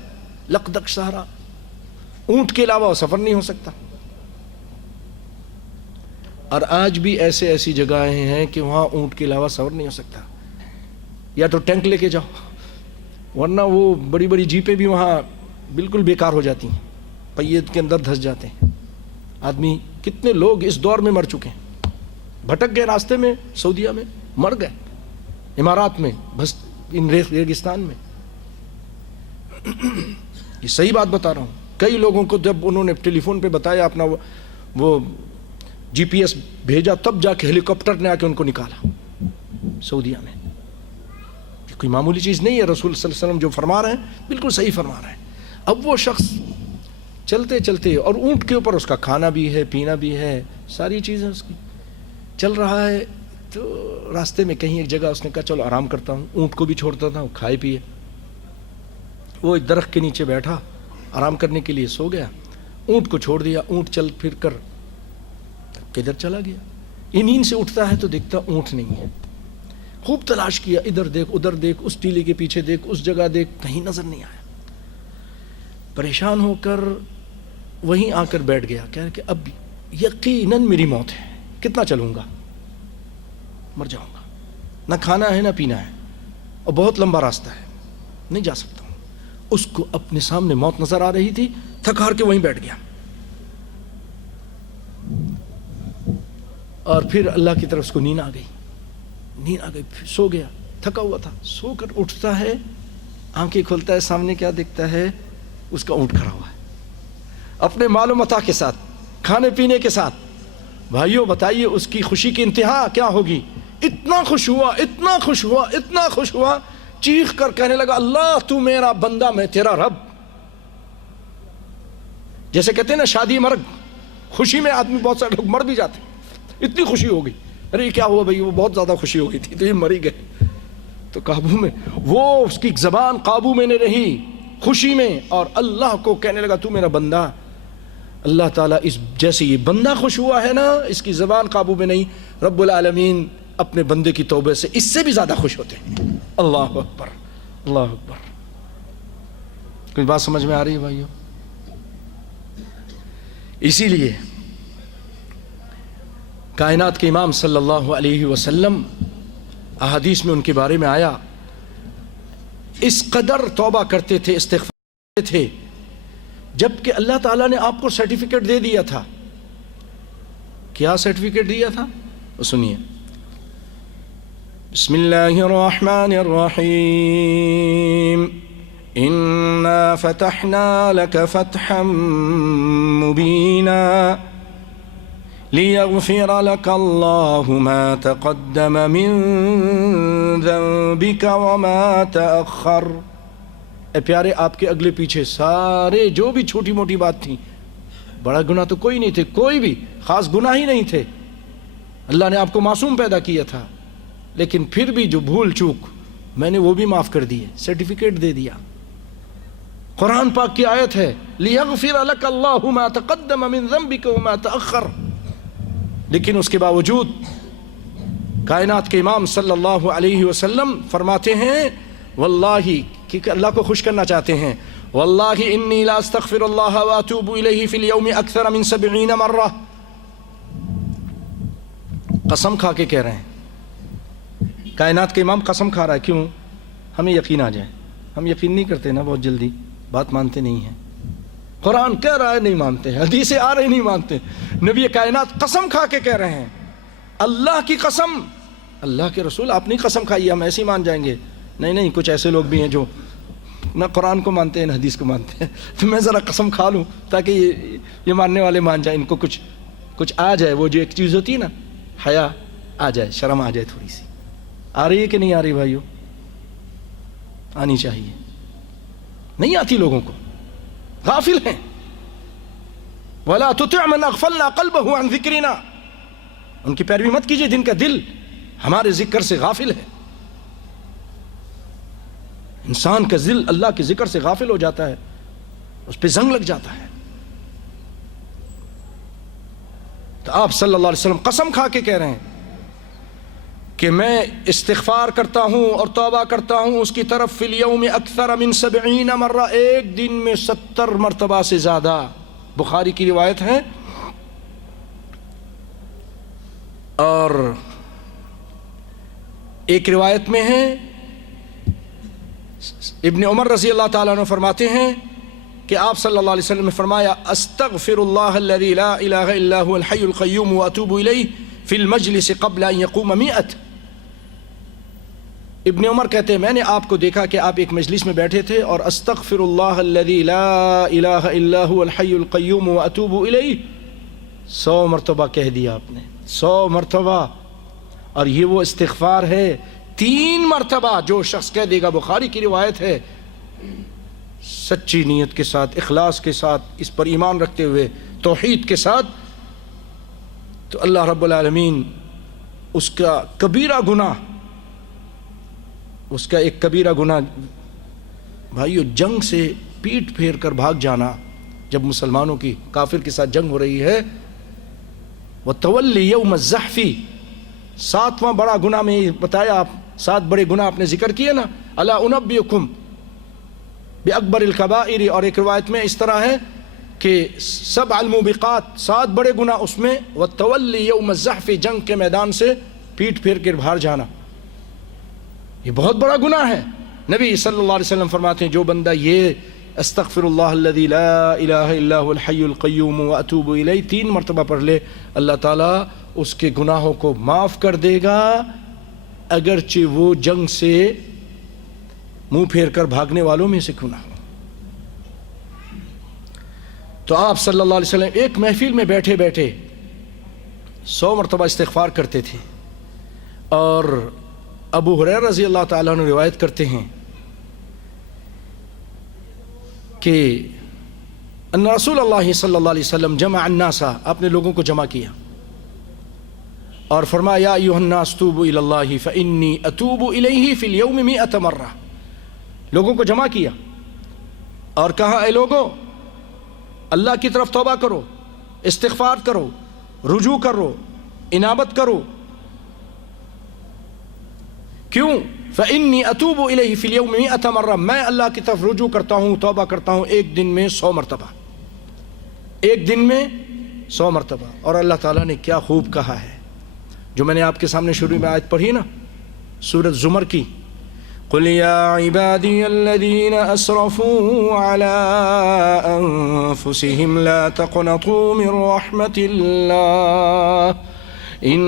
لقدق صحرا, اونٹ کے علاوہ سفر نہیں ہو سکتا. اور آج بھی ایسی جگہیں ہیں کہ وہاں اونٹ کے علاوہ سفر نہیں ہو سکتا, یا تو ٹینک لے کے جاؤ, ورنہ وہ بڑی بڑی جیپیں بھی وہاں بالکل بیکار ہو جاتی ہیں, پہیے کے اندر دھس جاتے ہیں. آدمی کتنے لوگ اس دور میں مر چکے ہیں, بھٹک گئے راستے میں, سعودیہ میں مر گئے, امارات میں, بس ان ریگستان میں. یہ صحیح بات بتا رہا ہوں. کئی لوگوں کو جب انہوں نے ٹیلی فون پہ بتایا, اپنا وہ GPS بھیجا, تب جا کے ہیلی کاپٹر نے آ کے ان کو نکالا. سعودیہ میں. کوئی معمولی چیز نہیں ہے. رسول صلی اللہ علیہ وسلم جو فرما رہے ہیں بالکل صحیح فرما رہے ہیں. اب وہ شخص چلتے چلتے، اور اونٹ کے اوپر اس کا کھانا بھی ہے، پینا بھی ہے، ساری چیزیں اس کی، چل رہا ہے. تو راستے میں کہیں ایک جگہ اس نے کہا چلو آرام کرتا ہوں. اونٹ کو بھی چھوڑتا تھا، وہ کھائے پیے. وہ ایک درخت کے نیچے بیٹھا آرام کرنے کے لیے، سو گیا. اونٹ کو چھوڑ دیا. اونٹ چل پھر کر کدھر چلا گیا. یہ نیند سے اٹھتا ہے تو دیکھتا اونٹ نہیں ہے. خوب تلاش کیا، ادھر دیکھ ادھر دیکھ، اس ٹیلے کے پیچھے دیکھ، اس جگہ دیکھ، کہیں نظر نہیں آیا. پریشان ہو کر وہیں آ کر بیٹھ گیا. کہہ کہ اب یقیناً میری موت ہے، کتنا چلوں گا، مر جاؤں گا. نہ کھانا ہے نہ پینا ہے، اور بہت لمبا راستہ ہے، نہیں جا سکتا ہوں. اس کو اپنے سامنے موت نظر آ رہی تھی. تھک ہار کے وہیں بیٹھ گیا. اور پھر اللہ کی طرف اس کو نیند آ گئی. نیند آ گئی، پھر سو گیا. تھکا ہوا تھا. سو کر اٹھتا ہے، آنکھیں کھولتا ہے، سامنے کیا دیکھتا ہے؟ اس کا اونٹ کھڑا ہوا ہے، اپنے مال و متاع کے ساتھ، کھانے پینے کے ساتھ. بھائیو بتائیے اس کی خوشی کی انتہا کیا ہوگی. اتنا خوش ہوا، اتنا خوش ہوا، اتنا خوش ہوا، چیخ کر کہنے لگا اللہ تو میرا بندہ، میں تیرا رب. جیسے کہتے ہیں نا شادی مرگ، خوشی میں آدمی بہت سارے لوگ مر بھی جاتے ہیں. اتنی خوشی ہو گئی. ارے کیا ہوا بھائی؟ وہ بہت زیادہ خوشی ہو گئی تھی تو یہ مر ہی گئے. تو قابو میں، وہ اس کی زبان قابو میں نہیں رہی خوشی میں، اور اللہ کو کہنے لگا تو میرا بندہ. اللہ تعالیٰ اس جیسے یہ بندہ خوش ہوا ہے نا، اس کی زبان قابو میں نہیں، رب العالمین اپنے بندے کی توبہ سے اس سے بھی زیادہ خوش ہوتے ہیں. اللہ اکبر، اللہ اکبر. کچھ بات سمجھ میں آ رہی ہے بھائیو؟ اسی لیے کائنات کے امام صلی اللہ علیہ وسلم، احادیث میں ان کے بارے میں آیا، اس قدر توبہ کرتے تھے، استغفار کرتے تھے، جبکہ اللہ تعالیٰ نے آپ کو سرٹیفکیٹ دے دیا تھا. کیا سرٹیفکیٹ دیا تھا؟ وہ سنیے. بسم اللہ الرحمن الرحیم. انا فتحنا لك فتحا مبینا لِيَغْفِرَ لَكَ اللَّهُ مَا تَقَدَّمَ مِن ذَنبِكَ وَمَا تَأَخَّرَ. اے پیارے، آپ کے اگلے پیچھے سارے جو بھی چھوٹی موٹی بات تھی، بڑا گناہ تو کوئی نہیں تھے، کوئی بھی خاص گناہ ہی نہیں تھے. اللہ نے آپ کو معصوم پیدا کیا تھا، لیکن پھر بھی جو بھول چوک میں نے وہ بھی معاف کر دی ہے، سرٹیفکیٹ دے دیا. قرآن پاک کی آیت ہے لِيَغْفِرَ لَكَ اللَّهُ مَا تَقَدَّمَ مِن ذَنبِكَ وَمَا تَأَخَّرَ. لیکن اس کے باوجود کائنات کے امام صلی اللہ علیہ وسلم فرماتے ہیں واللہ، کیونکہ اللہ کو خوش کرنا چاہتے ہیں، واللہ انی لا استغفر اللہ واتوب الیہ فی اليوم اکثر من 70 مرہ. قسم کھا کے کہہ رہے ہیں، کائنات کے امام قسم کھا رہا ہے. کیوں؟ ہمیں یقین آ جائے. ہم یقین نہیں کرتے نا، بہت جلدی بات مانتے نہیں ہیں. قرآن کہہ رہا ہے نہیں مانتے، حدیثیں آ رہی نہیں مانتے. نبی کائنات قسم کھا کے کہہ رہے ہیں، اللہ کی قسم. اللہ کے رسول آپ نہیں قسم کھائیے ہم ایسے ہی مان جائیں گے. نہیں نہیں، کچھ ایسے لوگ بھی ہیں جو نہ قرآن کو مانتے ہیں نہ حدیث کو مانتے ہیں. تو میں ذرا قسم کھا لوں تاکہ یہ ماننے والے مان جائیں، ان کو کچھ آ جائے. وہ جو ایک چیز ہوتی ہے نا، حیا آ جائے، شرم آ جائے تھوڑی سی. آ رہی ہے کہ نہیں آ رہی بھائیو؟ آنی چاہیے. نہیں آتی لوگوں کو، غافل ہیں. وَلَا تُطِعْ مَنْ أَغْفَلْنَا قَلْبَهُ عَنْ ذِكْرِنَا. ان کی پیروی مت کیجئے جن کا دل ہمارے ذکر سے غافل ہے. انسان کا دل اللہ کے ذکر سے غافل ہو جاتا ہے، اس پہ زنگ لگ جاتا ہے. تو آپ صلی اللہ علیہ وسلم قسم کھا کے کہہ رہے ہیں کہ میں استغفار کرتا ہوں اور توبہ کرتا ہوں اس کی طرف فی الیوم اکثر من 70 مرہ، ایک دن میں 70 مرتبہ سے زیادہ. بخاری کی روایت ہے. اور ایک روایت میں ہے ابن عمر رضی اللہ تعالیٰ عنہ فرماتے ہیں کہ آپ صلی اللہ علیہ وسلم نے فرمایا استغفر اللہ الذی لا الہ الا هو الحی القیوم واتوب الیہ فی المجلس قبل ان یقوم 100. ابن عمر کہتے ہیں میں نے آپ کو دیکھا کہ آپ ایک مجلس میں بیٹھے تھے اور استغفر اللہ الذی لا الہ الا هو الحی القیوم واتوب الیہ 100 مرتبہ کہہ دیا آپ نے، 100 مرتبہ. اور یہ وہ استغفار ہے 3 مرتبہ جو شخص کہہ دے گا، بخاری کی روایت ہے، سچی نیت کے ساتھ، اخلاص کے ساتھ، اس پر ایمان رکھتے ہوئے، توحید کے ساتھ، تو اللہ رب العالمین اس کا کبیرہ گناہ، اس کا ایک کبیرہ گناہ، بھائیو جنگ سے پیٹ پھیر کر بھاگ جانا، جب مسلمانوں کی کافر کے ساتھ جنگ ہو رہی ہے، وَتَوَلِّ يَوْمَ الزَّحْفِ، 7واں بڑا گناہ میں بتایا، آپ 7 بڑے گناہ آپ نے ذکر کیے نا، الا انبئکم باکبر الکبائر، اور ایک روایت میں اس طرح ہے کہ 7 الموبقات، 7 بڑے گناہ اس میں، وَتَوَلِّ يَوْمَ الزَّحْفِ، جنگ کے میدان سے پیٹ پھیر کر باہر جانا، یہ بہت بڑا گناہ ہے۔ نبی صلی اللہ علیہ وسلم فرماتے ہیں جو بندہ یہ استغفر اللہ الذی لا الہ الا هو الحی القیوم واتوب الیہ 3 مرتبہ پڑھ لے، اللہ تعالیٰ اس کے گناہوں کو معاف کر دے گا، اگرچہ وہ جنگ سے منہ پھیر کر بھاگنے والوں میں سے کیوں نہ ہو۔ تو آپ صلی اللہ علیہ وسلم ایک محفل میں بیٹھے بیٹھے 100 مرتبہ استغفار کرتے تھے، اور ابو ہریرہ رضی اللہ تعالیٰ عنہ روایت کرتے ہیں کہ ان رسول اللہ صلی اللہ علیہ وسلم جمع الناس، اپنے لوگوں کو جمع کیا اور فرمایا یا ایھا الناس توبوا الی اللہ فانی اتوب الیہ فی اليوم 100 مرہ، لوگوں کو جمع کیا اور کہا اے لوگوں اللہ کی طرف توبہ کرو، استغفار کرو، رجوع کرو، انابت کرو، کیوں؟ فإنی اتوب الیہ فی اليوم 100 مرہ، میں اللہ کی طرف رجوع کرتا ہوں، توبہ کرتا ہوں ایک دن میں 100 مرتبہ، ایک دن میں 100 مرتبہ۔ اور اللہ تعالیٰ نے کیا خوب کہا ہے، جو میں نے آپ کے سامنے شروع میں آیت پڑھی نا، سورۃ زمر کی، قل یا عبادی الذین اسرفوا علی انفسہم لا تقنطوا من رحمت اللہ ان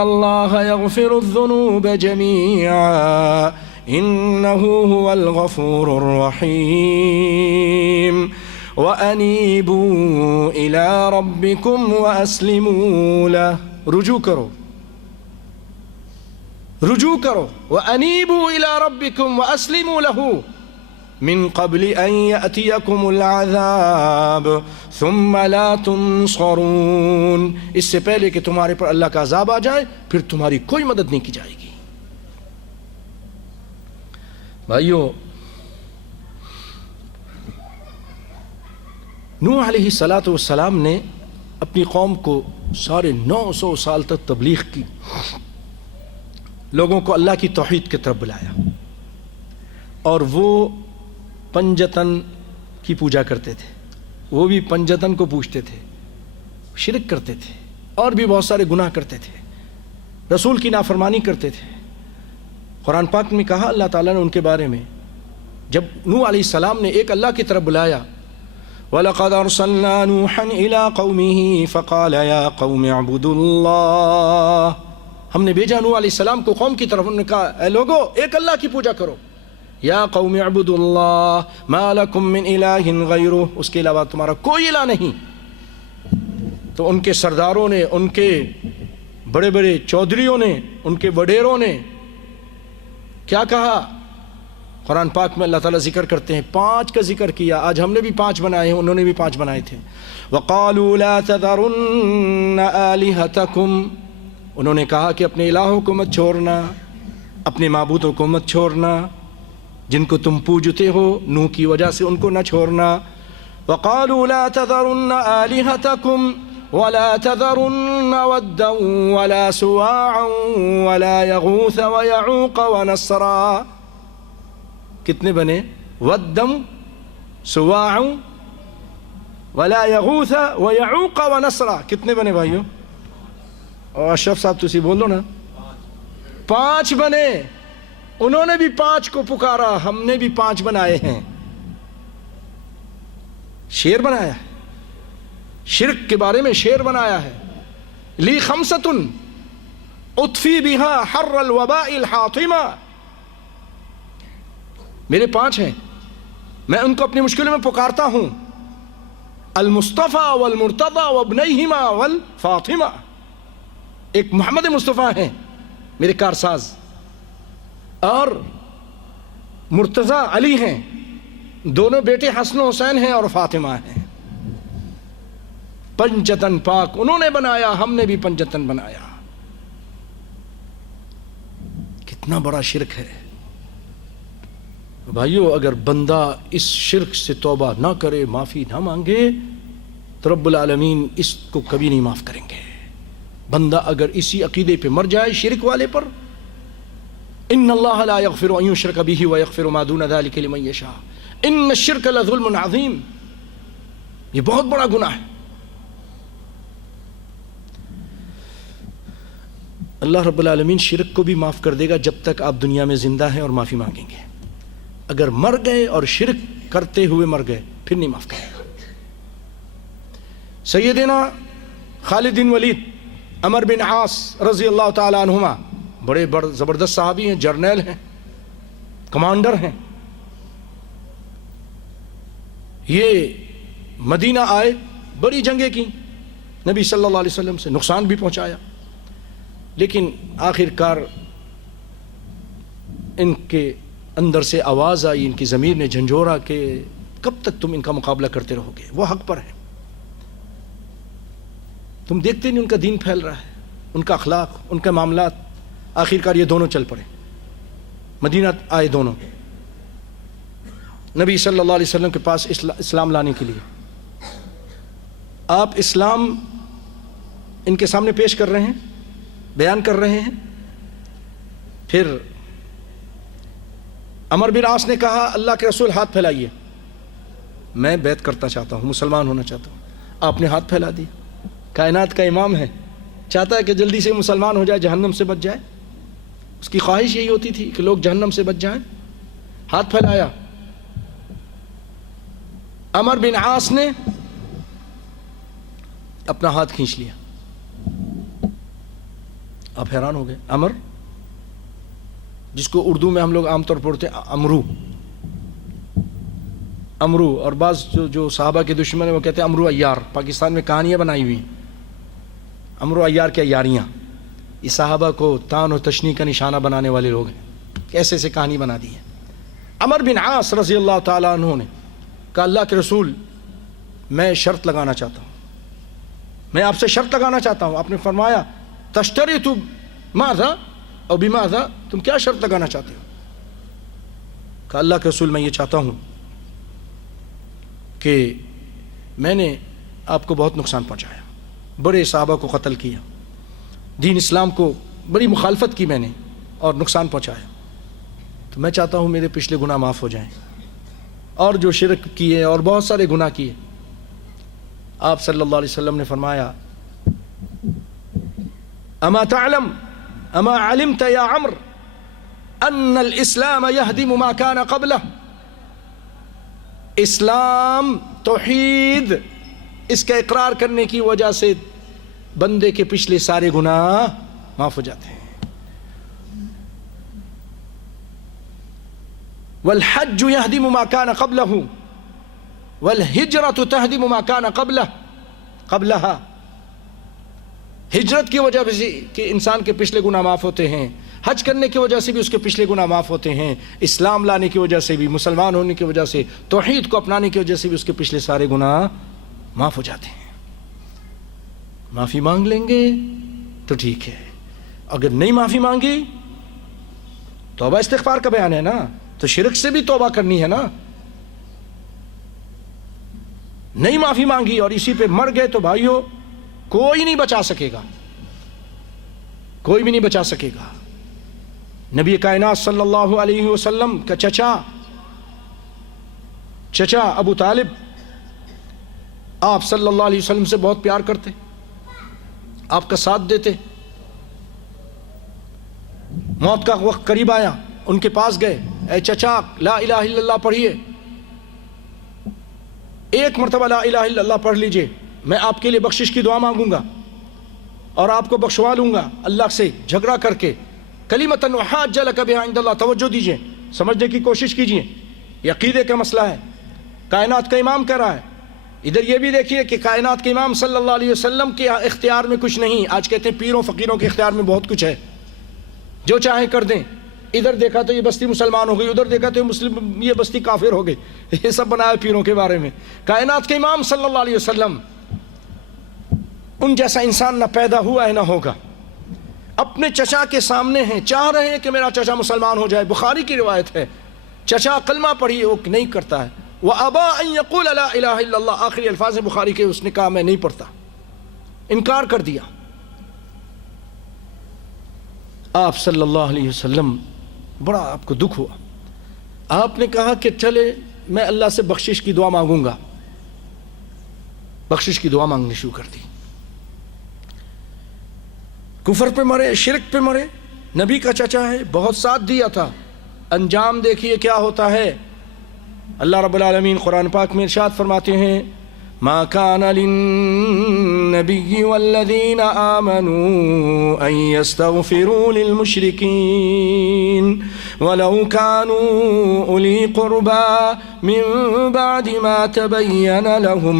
اللہ یغفر الذنوب جمیعا انہ هو الغفور الرحیم وانیبوا الی ربکم واسلموا لہ، رجوع کرو، رجوع کرو، وانیبوا الی ربکم واسلموا لہ من قبل ان یأتیکم العذاب ثم لا تنصرون، اس سے پہلے کہ تمہارے پر اللہ کا عذاب آ جائے پھر تمہاری کوئی مدد نہیں کی جائے گی۔ بھائیو، نوح علیہ السلام نے اپنی قوم کو سارے 900 سال تک تبلیغ کی، لوگوں کو اللہ کی توحید کی طرف بلایا، اور وہ پنجتن کی پوجا کرتے تھے، وہ بھی پنجتن کو پوجتے تھے، شرک کرتے تھے، اور بھی بہت سارے گناہ کرتے تھے، رسول کی نافرمانی کرتے تھے۔ قرآن پاک میں کہا اللہ تعالیٰ نے ان کے بارے میں، جب نوح علیہ السلام نے ایک اللہ کی طرف بلایا، وَلَقَدْ أَرْسَلْنَا نُوحًا إِلَىٰ قَوْمِهِ فَقَالَ يَا قَوْمِ اعْبُدُوا اللَّهَ، ہم نے بھیجا نوح علیہ السلام کو قوم کی طرف، انہوں نے کہا اے لوگو ایک اللہ کی پوجا کرو، یا قوم اعبدوا اللہ ما لکم من الہ غیرہ، اس کے علاوہ تمہارا کوئی الہ نہیں۔ تو ان کے سرداروں نے، ان کے بڑے بڑے چودھریوں نے، ان کے وڈیروں نے کیا کہا؟ قرآن پاک میں اللہ تعالیٰ ذکر کرتے ہیں، 5 کا ذکر کیا، آج ہم نے بھی 5 بنائے ہیں، انہوں نے بھی 5 بنائے تھے۔ وَقَالُوا لَا تَذَرُنَّ آلِهَتَكُمْ، انہوں نے کہا کہ اپنے الہوں کو مت چھوڑنا، اپنے معبودوں کو مت چھوڑنا، جن کو تم پوجتے ہو، نوح کی وجہ سے ان کو نہ چھوڑنا۔ وَقَالُوا لَا تَذَرُنَّ آلِهَتَكُمْ وَلَا تَذَرُنَّ وَدًّا وَلَا سُوَاعًا وَلَا يَغُوثَ وَيَعُوقَ وَنَسْرًا، کتنے بنے؟ وَدًّا سُوَاعًا وَلَا يَغُوثَ وَيَعُوقَ وَنَسْرًا، کتنے بنے بھائیو؟ اور اشرف صاحب تسی بولو نا، 5 بنے۔ انہوں نے بھی 5 کو پکارا، ہم نے بھی 5 بنائے ہیں۔ شعر بنایا ہے، شرک کے بارے میں شعر بنایا ہے، لی خمسۃ اطفی بہا حر الوباء الحاطمہ، میرے 5 ہیں، میں ان کو اپنی مشکلوں میں پکارتا ہوں، المصطفیٰ والمرتضیٰ وابنیہما والفاطمہ، ایک محمد مصطفیٰ ہیں میرے کارساز، اور مرتضی علی ہیں، دونوں بیٹے حسن و حسین ہیں اور فاطمہ ہیں۔ پنجتن پاک انہوں نے بنایا، ہم نے بھی پنجتن بنایا۔ کتنا بڑا شرک ہے بھائیو! اگر بندہ اس شرک سے توبہ نہ کرے، معافی نہ مانگے، تو رب العالمین اس کو کبھی نہیں معاف کریں گے۔ بندہ اگر اسی عقیدے پہ مر جائے، شرک والے پر، ان اللہ لا یغفر ان یشرک بہ ویغفر ما دون ذلک لمن یشاء ان الشرک لظلم عظیم، یہ بہت بڑا گناہ ہے۔ اللہ رب العالمین شرک کو بھی معاف کر دے گا جب تک آپ دنیا میں زندہ ہیں اور معافی مانگیں گے۔ اگر مر گئے اور شرک کرتے ہوئے مر گئے، پھر نہیں معاف کرے گا۔ سیدنا خالد بن ولید، عمر بن عاص رضی اللہ تعالی عنہما، بڑے زبردست صحابی ہیں، جرنیل ہیں، کمانڈر ہیں۔ یہ مدینہ آئے، بڑی جنگیں کی، نبی صلی اللہ علیہ وسلم سے نقصان بھی پہنچایا، لیکن آخر کار ان کے اندر سے آواز آئی، ان کی ضمیر نے جھنجھوڑا کہ کب تک تم ان کا مقابلہ کرتے رہو گے؟ وہ حق پر ہے، تم دیکھتے نہیں ان کا دین پھیل رہا ہے، ان کا اخلاق، ان کے معاملات۔ آخر کار یہ دونوں چل پڑے، مدینہ آئے دونوں نبی صلی اللہ علیہ وسلم کے پاس اسلام لانے کے لیے۔ آپ اسلام ان کے سامنے پیش کر رہے ہیں، بیان کر رہے ہیں۔ پھر عمر بن عاص نے کہا، اللہ کے رسول ہاتھ پھیلائیے، میں بیعت کرنا چاہتا ہوں، مسلمان ہونا چاہتا ہوں۔ آپ نے ہاتھ پھیلا دیا، کائنات کا امام ہے، چاہتا ہے کہ جلدی سے مسلمان ہو جائے، جہنم سے بچ جائے۔ اس کی خواہش یہی ہوتی تھی کہ لوگ جہنم سے بچ جائیں۔ ہاتھ پھیلایا، عمر بن عاص نے اپنا ہاتھ کھینچ لیا۔ آپ حیران ہو گئے، عمر جس کو اردو میں ہم لوگ عام طور پر پڑھتے ہیں امرو، اور بعض جو صحابہ کے دشمن ہیں وہ کہتے ہیں امرو عیار۔ پاکستان میں کہانیاں بنائی ہوئی ہیں، امرو عیار کیا یاریاں، یہ صحابہ کو تان و تشنیع کا نشانہ بنانے والے لوگ ہیں، کیسے سے کہانی بنا دی ہے۔ عمر بن عاص رضی اللہ تعالیٰ عنہ نے کہا، اللہ کے رسول میں شرط لگانا چاہتا ہوں، میں آپ سے شرط لگانا چاہتا ہوں۔ آپ نے فرمایا، تشترط ماذا اور بماذا، تم کیا شرط لگانا چاہتے ہو؟ کہا، اللہ کے رسول میں یہ چاہتا ہوں کہ میں نے آپ کو بہت نقصان پہنچایا، بڑے صحابہ کو قتل کیا، دین اسلام کو بڑی مخالفت کی میں نے اور نقصان پہنچایا، تو میں چاہتا ہوں میرے پچھلے گناہ معاف ہو جائیں، اور جو شرک کیے اور بہت سارے گناہ کیے۔ آپ صلی اللہ علیہ وسلم نے فرمایا، اما تعلم اما علمت یا عمر ان الاسلام يهدم ما كان قبله، اسلام توحید اس کا اقرار کرنے کی وجہ سے بندے کے پچھلے سارے گناہ معاف ہو جاتے ہیں۔ والحج يهدم ما كان قبله والهجرة تهدم ما كان قبلها، ہجرت کی وجہ سے کہ انسان کے پچھلے گناہ معاف ہوتے ہیں، حج کرنے کی وجہ سے بھی اس کے پچھلے گناہ معاف ہوتے ہیں، اسلام لانے کی وجہ سے بھی، مسلمان ہونے کی وجہ سے، توحید کو اپنانے کی وجہ سے بھی اس کے پچھلے سارے گناہ معاف ہو جاتے ہیں۔ معافی مانگ لیں گے تو ٹھیک ہے، اگر نہیں معافی مانگی، توبہ استغفار کا بیان ہے نا، تو شرک سے بھی توبہ کرنی ہے نا۔ نہیں معافی مانگی اور اسی پہ مر گئے تو بھائیو کوئی نہیں بچا سکے گا، کوئی بھی نہیں بچا سکے گا۔ نبی کائنات صلی اللہ علیہ وسلم کا چچا ابو طالب آپ صلی اللہ علیہ وسلم سے بہت پیار کرتے، آپ کا ساتھ دیتے۔ موت کا وقت قریب آیا، ان کے پاس گئے، اے چچا لا الہ الا اللہ پڑھیے، ایک مرتبہ لا الہ الا اللہ پڑھ لیجئے، میں آپ کے لیے بخشش کی دعا مانگوں گا اور آپ کو بخشوا لوں گا اللہ سے جھگڑا کر کے۔ کلمۃ احاج لک بہا عند اللہ، توجہ دیجئے، سمجھنے کی کوشش کیجئے، یہ عقیدے کا مسئلہ ہے، کائنات کا امام کہہ رہا ہے۔ ادھر یہ بھی دیکھیے کہ کائنات کے امام صلی اللہ علیہ وسلم کے اختیار میں کچھ نہیں، آج کہتے ہیں پیروں فقیروں کے اختیار میں بہت کچھ ہے، جو چاہیں کر دیں، ادھر دیکھا تو یہ بستی مسلمان ہو گئی، ادھر دیکھا تو یہ بستی کافر ہو گئی، یہ سب بنایا پیروں کے بارے میں۔ کائنات کے امام صلی اللہ علیہ وسلم، ان جیسا انسان نہ پیدا ہوا ہے نہ ہوگا، اپنے چچا کے سامنے ہیں، چاہ رہے ہیں کہ میرا چچا مسلمان ہو جائے، بخاری کی روایت ہے، چچا کلمہ پڑھی، وہ نہیں کرتا ہے، وَأَبَا أَن يَقُولَ لَا إِلَهَ إِلَّا اللَّهُ، آخری الفاظ بخاری کے، اس نے کہا میں نہیں پڑھتا، انکار کر دیا۔ آپ صلی اللہ علیہ وسلم بڑا آپ کو دکھ ہوا، آپ نے کہا کہ چلے میں اللہ سے بخشش کی دعا مانگوں گا، بخشش کی دعا مانگنی شروع کر دی۔ کفر پہ مرے، شرک پہ مرے، نبی کا چچا ہے، بہت ساتھ دیا تھا، انجام دیکھیے کیا ہوتا ہے۔ اللہ رب العالمین قرآن پاک میں ارشاد فرماتے ہیں ما كان للنبي والذين آمنوا أن يستغفروا للمشركين ولو كانوا أولي قربى من بعد ما تبين لهم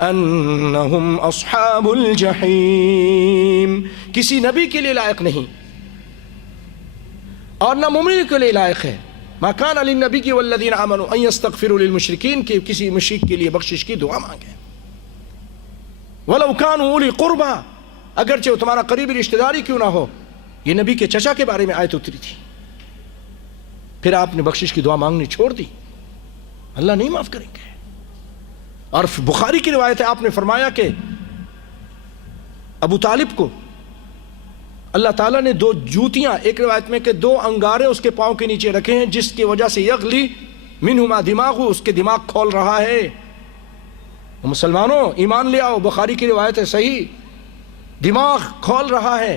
أنهم أصحاب الجحيم۔ کسی نبی کے لیے لائق نہیں اور نہ مومن کے لیے لائق ہے ما كان للنبي والذين آمنوا أن يستغفروا للمشركين، کہ کسی مشرک کے لیے بخشش کی دعا مانگیں۔ وَلَوْ كَانُوا أُولِي قُرْبَى، اگرچہ وہ تمہارا قریبی رشتہ داری کیوں نہ ہو۔ یہ نبی کے چچا کے بارے میں آیت اتری تھی، پھر آپ نے بخشش کی دعا مانگنی چھوڑ دی، اللہ نہیں معاف کریں گے۔ اور بخاری کی روایت ہے، آپ نے فرمایا کہ ابو طالب کو اللہ تعالیٰ نے 2 جوتیاں، ایک روایت میں کہ 2 انگارے اس کے پاؤں کے نیچے رکھے ہیں، جس کی وجہ سے یغلی منہما دماغ، اس کے دماغ کھول رہا ہے۔ مسلمانوں ایمان لے آؤ، بخاری کی روایت ہے صحیح، دماغ کھول رہا ہے،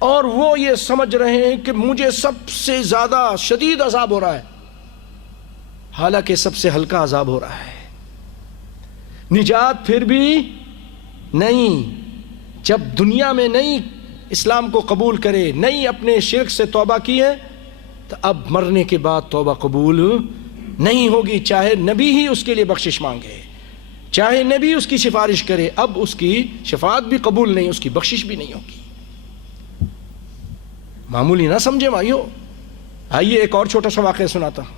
اور وہ یہ سمجھ رہے ہیں کہ مجھے سب سے زیادہ شدید عذاب ہو رہا ہے، حالانکہ سب سے ہلکا عذاب ہو رہا ہے۔ نجات پھر بھی نہیں، جب دنیا میں نہیں اسلام کو قبول کرے، نہیں اپنے شرک سے توبہ کی ہے، تو اب مرنے کے بعد توبہ قبول نہیں ہوگی، چاہے نبی ہی اس کے لیے بخشش مانگے، چاہے نبی اس کی سفارش کرے، اب اس کی شفاعت بھی قبول نہیں، اس کی بخشش بھی نہیں ہوگی۔ معمولی نہ سمجھے بھائیو۔ آئیے ایک اور چھوٹا سا واقعہ سناتا ہوں۔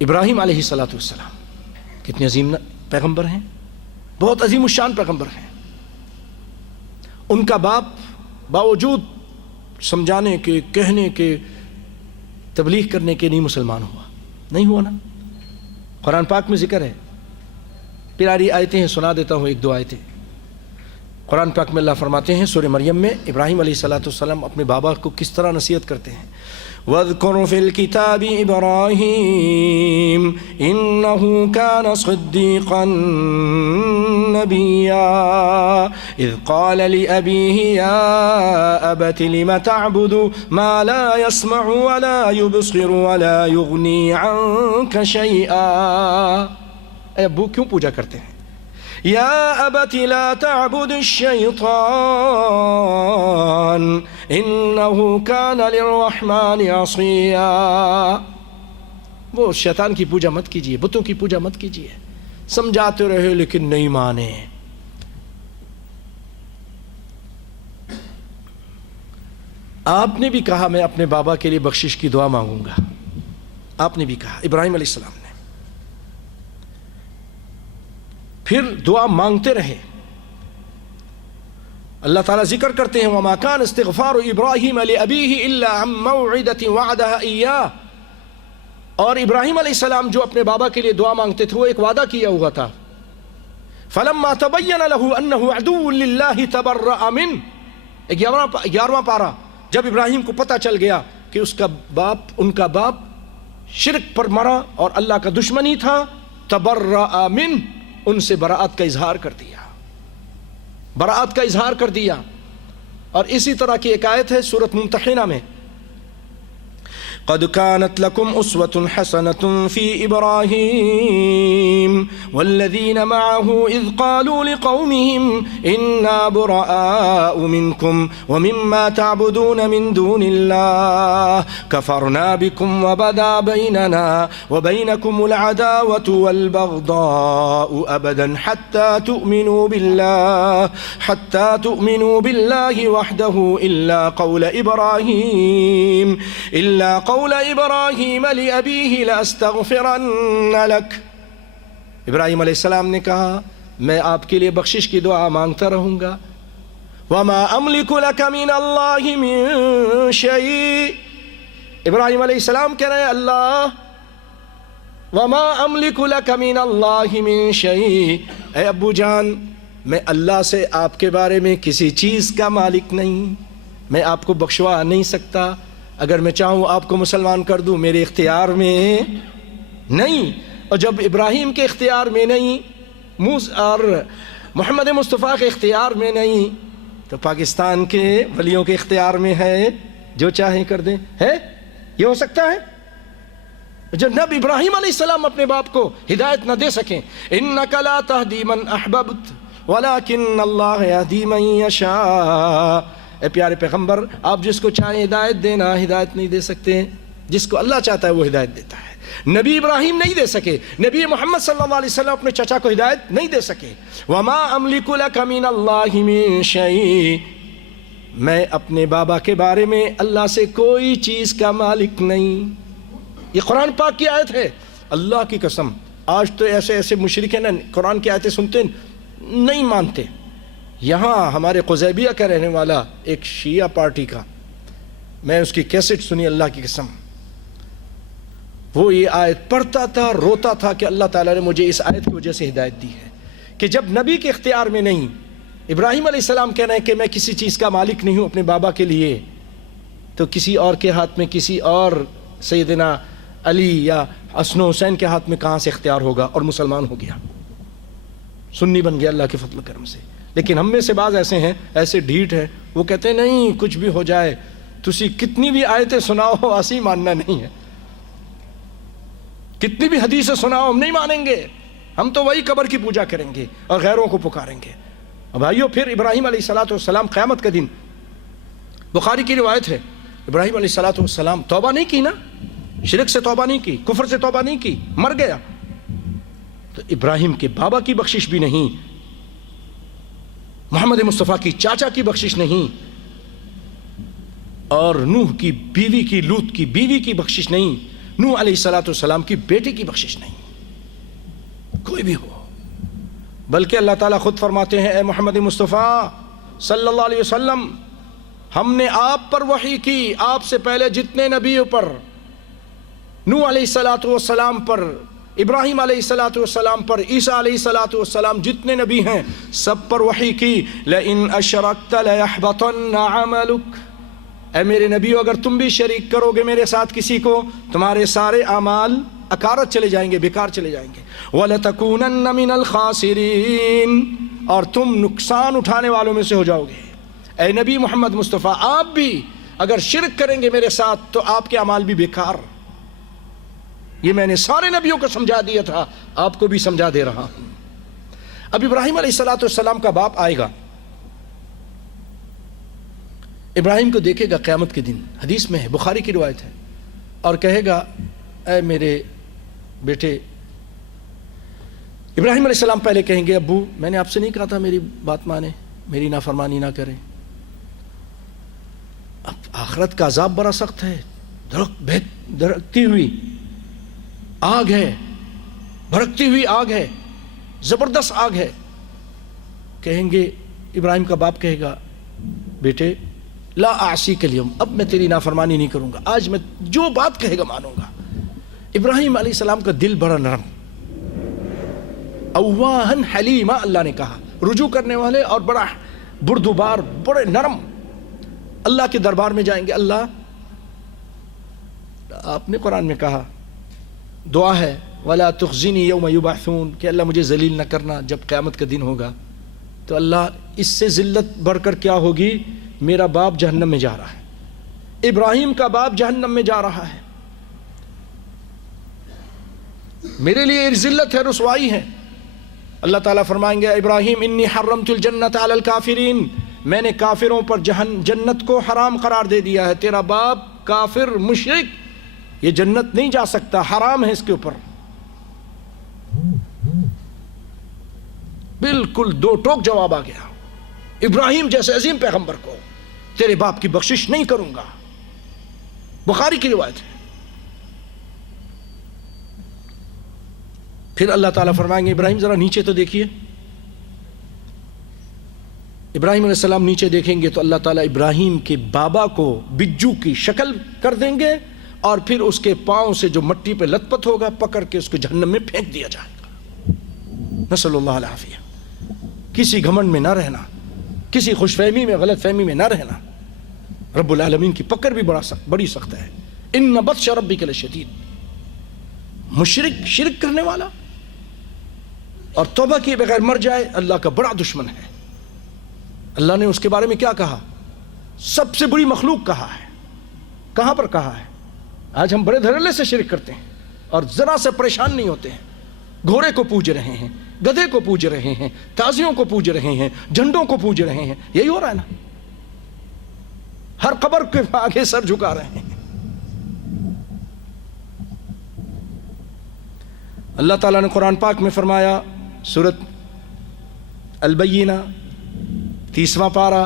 ابراہیم علیہ السلام کتنے عظیم پیغمبر ہیں، بہت عظیم الشان پیغمبر ہیں۔ ان کا باپ باوجود سمجھانے کے، کہنے کے، تبلیغ کرنے کے نہیں مسلمان ہوا، نہیں ہوا نا۔ قرآن پاک میں ذکر ہے، پیاری آیتیں ہیں، سنا دیتا ہوں 1-2 آیتیں۔ قرآن پاک میں اللہ فرماتے ہیں سورہ مریم میں، ابراہیم علیہ السلام اپنے بابا کو کس طرح نصیحت کرتے ہیں۔ وَاذْكُرْ فِي الْكِتَابِ إِبْرَاهِيمَ إِنَّهُ كَانَ صِدِّيقًا نَبِيًّا إِذْ قَالَ لِأَبِيهِ يَا أَبَتِ لِمَ تَعْبُدُ مَا لَا يَسْمَعُ وَلَا يُبْصِرُ وَلَا يُغْنِي عَنْكَ شَيْئًا۔ اے ابو کیوں پوجا کرتے ہیں؟ یا ابت لا تعبد الشیطان انہ کان للرحمن عصیا۔ وہ شیطان کی پوجا مت کیجیے، بتوں کی پوجا مت کیجیے، سمجھاتے رہے لیکن نہیں مانے۔ آپ نے بھی کہا میں اپنے بابا کے لیے بخشش کی دعا مانگوں گا، آپ نے بھی کہا، ابراہیم علیہ السلام نے۔ پھر دعا مانگتے رہے۔ اللہ تعالیٰ ذکر کرتے ہیں وَمَا كَانَ اسْتِغْفَارُ إِبْرَاهِيمَ لِأَبِيهِ إِلَّا عَن مَّوْعِدَةٍ وَعَدَهَا إِيَّاهُ۔ اور ابراہیم علیہ السلام جو اپنے بابا کے لیے دعا مانگتے تھے، وہ ایک وعدہ کیا ہوا تھا۔ فَلَمَّا تَبَيَّنَ لَهُ أَنَّهُ عَدُوٌّ لِلَّهِ تَبَرَّأَ مِنْهُ۔ 11واں پارہ، جب ابراہیم کو پتہ چل گیا کہ ان کا باپ شرک پر مرا اور اللہ کا دشمن ہی تھا، تَبَرَّأَ مِنْهُ، ان سے براءت کا اظہار کر دیا، براءت کا اظہار کر دیا۔ اور اسی طرح کی ایک آیت ہے سورۃ ممتحنہ میں، قد كانت لكم أسوة حسنة في إبراهيم والذين معه إذ قالوا لقومهم إنا براء منكم ومما تعبدون من دون الله كفرنا بكم وبدا بيننا وبينكم العداوة والبغضاء أبدا حتى تؤمنوا بالله وحده إلا قول إبراهيم لأبيه لأستغفرن لك. ابراہیم علیہ السلام نے کہا میں آپ کے لیے بخشش کی دعا مانگتا رہوں گا. وما املک لک من اللہ من شیء. ابراہیم علیہ السلام کہہ رہے ہیں اللہ وما املک لک من اللہ من شیء، اے ابو جان میں اللہ سے آپ کے بارے میں کسی چیز کا مالک نہیں، میں آپ کو بخشوا نہیں سکتا. اگر میں چاہوں آپ کو مسلمان کر دوں میرے اختیار میں نہیں. اور جب ابراہیم کے اختیار میں نہیں اور محمد مصطفیٰ کے اختیار میں نہیں تو پاکستان کے ولیوں کے اختیار میں ہے، جو چاہیں کر دیں. ہے یہ ہو سکتا ہے؟ جب نبی ابراہیم علیہ السلام اپنے باپ کو ہدایت نہ دے سکیں، انک لا تہدی من احببت ولکن اللہ یہدی من یشاء. اے پیارے پیغمبر آپ جس کو چاہیں ہدایت دینا ہدایت نہیں دے سکتے، جس کو اللہ چاہتا ہے وہ ہدایت دیتا ہے. نبی ابراہیم نہیں دے سکے، نبی محمد صلی اللہ علیہ وسلم اپنے چچا کو ہدایت نہیں دے سکے. وما املک لک من اللہ من شیء، میں اپنے بابا کے بارے میں اللہ سے کوئی چیز کا مالک نہیں. یہ قرآن پاک کی آیت ہے. اللہ کی قسم آج تو ایسے مشرک ہیں نا، قرآن کی آیتیں سنتے نہیں مانتے. یہاں ہمارے قزیبیہ کا رہنے والا ایک شیعہ پارٹی کا، میں اس کی کیسٹ سنی اللہ کی قسم، وہ یہ آیت پڑھتا تھا، روتا تھا کہ اللہ تعالیٰ نے مجھے اس آیت کی وجہ سے ہدایت دی ہے کہ جب نبی کے اختیار میں نہیں، ابراہیم علیہ السلام کہہ رہے ہیں کہ میں کسی چیز کا مالک نہیں ہوں اپنے بابا کے لیے، تو کسی اور کے ہاتھ میں، کسی اور سیدنا علی یا حسن و حسین کے ہاتھ میں کہاں سے اختیار ہوگا؟ اور مسلمان ہو گیا، سنی بن گیا اللہ کے فضل و کرم سے. لیکن ہم میں سے بعض ایسے ہیں، ایسے ڈھیٹ ہیں، وہ کہتے ہیں نہیں کچھ بھی ہو جائے تسی کتنی بھی آیتیں سناؤ ایسی ماننا نہیں ہے، کتنی بھی حدیثیں سناؤ ہم نہیں مانیں گے، ہم تو وہی قبر کی پوجا کریں گے اور غیروں کو پکاریں گے. بھائیو پھر ابراہیم علیہ السلام قیامت کا دن، بخاری کی روایت ہے، ابراہیم علیہ السلام توبہ نہیں کی نا، شرک سے توبہ نہیں کی، کفر سے توبہ نہیں کی، مر گیا. تو ابراہیم کے بابا کی بخشش بھی نہیں، محمد مصطفیٰ کی چاچا کی بخشش نہیں، اور نوح کی بیوی کی، لوط کی بیوی کی بخشش نہیں، نوح علیہ السلام کی بیٹی کی بخشش نہیں، کوئی بھی ہو. بلکہ اللہ تعالیٰ خود فرماتے ہیں اے محمد مصطفیٰ صلی اللہ علیہ وسلم، ہم نے آپ پر وحی کی، آپ سے پہلے جتنے نبیوں پر، نوح علیہ السلام پر، ابراہیم علیہ السلام پر، عیسیٰ علیہ السلام، جتنے نبی ہیں سب پر وحی کی. لئن اشرکت لیحبطن عملک، اے میرے نبیو اگر تم بھی شریک کرو گے میرے ساتھ کسی کو، تمہارے سارے اعمال اکارت چلے جائیں گے، بیکار چلے جائیں گے. وَلَتَكُونَنَّ مِنَ الْخَاسِرِينَ، اور تم نقصان اٹھانے والوں میں سے ہو جاؤ گے. اے نبی محمد مصطفیٰ آپ بھی اگر شرک کریں گے میرے ساتھ تو آپ کے اعمال بھی بیکار. یہ میں نے سارے نبیوں کو سمجھا دیا تھا، آپ کو بھی سمجھا دے رہا ہوں. اب ابراہیم علیہ السلام کا باپ آئے گا، ابراہیم کو دیکھے گا قیامت کے دن، حدیث میں ہے، بخاری کی روایت ہے، اور کہے گا اے میرے بیٹے. ابراہیم علیہ السلام پہلے کہیں گے ابو میں نے آپ سے نہیں کہا تھا میری بات مانیں، میری نافرمانی نہ کریں. اب آخرت کا عذاب بڑا سخت ہے، دھڑکتی ہوئی آگ ہے، بھڑکتی ہوئی آگ ہے، زبردست آگ ہے. کہیں گے ابراہیم کا باپ کہے گا بیٹے لا اعصیک اليوم، اب میں تیری نافرمانی نہیں کروں گا، آج میں جو بات کہے گا مانوں گا. ابراہیم علیہ السلام کا دل بڑا نرم، اواہن حلیما اللہ نے کہا، رجوع کرنے والے اور بڑا بردبار، بڑے نرم. اللہ کے دربار میں جائیں گے، اللہ آپ نے قرآن میں کہا، دعا ہے وَلَا تُخْزِنِي يَوْمَ يُبْعَثُونَ کہ اللہ مجھے ذلیل نہ کرنا جب قیامت کا دن ہوگا. تو اللہ اس سے ذلت بڑھ کر کیا ہوگی؟ میرا باپ جہنم میں جا رہا ہے، ابراہیم کا باپ جہنم میں جا رہا ہے، میرے لیے ذلت ہے، رسوائی ہے۔ اللہ تعالیٰ فرمائیں گے ابراہیم انی حرمت الجنت علی الکافرین، میں نے کافروں پر جنت کو حرام قرار دے دیا ہے، تیرا باپ کافر مشرک یہ جنت نہیں جا سکتا، حرام ہے اس کے اوپر۔ بالکل دو ٹوک جواب آ گیا ابراہیم جیسے عظیم پیغمبر کو، تیرے باپ کی بخشش نہیں کروں گا، بخاری کی روایت ہے۔ پھر اللہ تعالیٰ فرمائیں گے ابراہیم ذرا نیچے تو دیکھیے۔ ابراہیم علیہ السلام نیچے دیکھیں گے تو اللہ تعالیٰ ابراہیم کے بابا کو بجو کی شکل کر دیں گے، اور پھر اس کے پاؤں سے جو مٹی پہ لت پت ہوگا پکڑ کے اس کو جہنم میں پھینک دیا جائے گا۔ نسأل اللہ العافیہ۔ کسی گھمنڈ میں نہ رہنا، کسی خوش فہمی میں غلط فہمی میں نہ رہنا۔ رب العالمین کی پکڑ بھی بڑی سخت ہے۔ ان بطش ربک لشدید۔ مشرک، شرک کرنے والا اور توبہ کیے بغیر مر جائے، اللہ کا بڑا دشمن ہے۔ اللہ نے اس کے بارے میں کیا کہا؟ سب سے بری مخلوق کہا ہے۔ کہاں پر کہا ہے؟ آج ہم بڑے دھڑلے سے شرک کرتے ہیں اور ذرا سے پریشان نہیں ہوتے ہیں۔ گھوڑے کو پوج رہے ہیں، گدھے کو پوج رہے ہیں، تازیوں کو پوج رہے ہیں، جھنڈوں کو پوج رہے ہیں، یہی ہو رہا ہے نا۔ ہر قبر کے آگے سر جھکا رہے ہیں۔ اللہ تعالیٰ نے قرآن پاک میں فرمایا، سورۃ البینہ 30واں پارہ،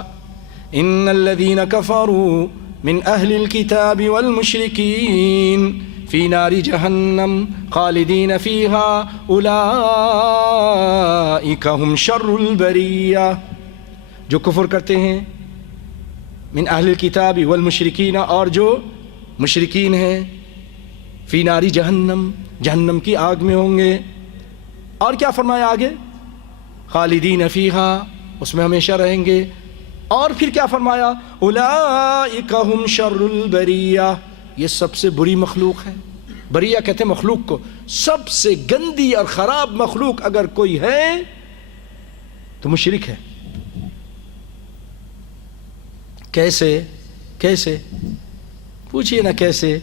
ان الذین کفروا من اہل الکتاب والمشرکین فی نار جہنم خالدین فیہا اولئک ہم شر البریہ۔ جو کفر کرتے ہیں من اہل الکتاب والمشرکین، اور جو مشرکین ہیں، فی ناری جہنم، جہنم کی آگ میں ہوں گے۔ اور کیا فرمایا آگے؟ خالدین فیہا، اس میں ہمیشہ رہیں گے۔ اور پھر کیا فرمایا؟ اولئک ہم شر البریہ، یہ سب سے بری مخلوق ہے۔ بریہ کہتے ہیں مخلوق کو، سب سے گندی اور خراب مخلوق اگر کوئی ہے تو مشرک ہے۔ کیسے؟ کیسے پوچھئے نا، کیسے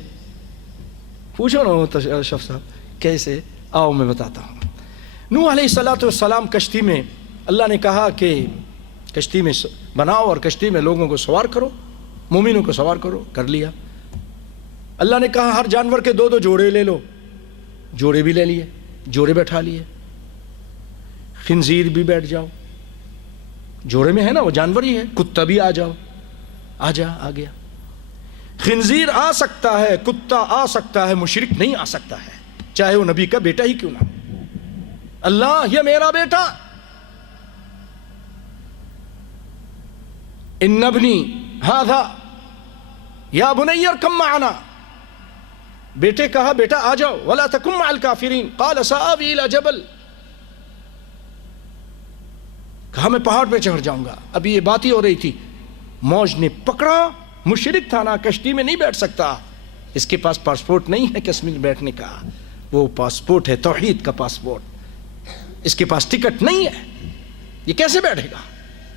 پوچھو نا اشرف صاحب، کیسے؟ آؤ میں بتاتا ہوں۔ نوح علیہ السلام کشتی میں، اللہ نے کہا کہ کشتی میں بناؤ اور کشتی میں لوگوں کو سوار کرو، مومنوں کو سوار کرو، کر لیا۔ اللہ نے کہا ہر جانور کے 2 جوڑے لے لو، جوڑے بھی لے لیے، جوڑے بیٹھا لیے۔ خنزیر بھی بیٹھ جاؤ، جوڑے میں ہے نا، وہ جانور ہی ہے۔ کتا بھی آ جاؤ، آ گیا۔ خنزیر آ سکتا ہے، کتا آ سکتا ہے، مشرک نہیں آ سکتا ہے، چاہے وہ نبی کا بیٹا ہی کیوں نہ ہو۔ اللہ یہ میرا بیٹا، ان ابنی ھذا یا بنی ارکب معنا، بیٹے کہا بیٹا آ جاؤ، ولا تکن مع الکافرین، قال سآوی الی جبل، کہا میں پہاڑ پہ چڑھ جاؤں گا۔ ابھی یہ بات ہی ہو رہی تھی، موج نے پکڑا، مشرک تھا نا، کشتی میں نہیں بیٹھ سکتا، اس کے پاس پاسپورٹ نہیں ہے کشتی میں بیٹھنے کا، وہ پاسپورٹ ہے توحید کا پاسپورٹ، اس کے پاس ٹکٹ نہیں ہے، یہ کیسے بیٹھے گا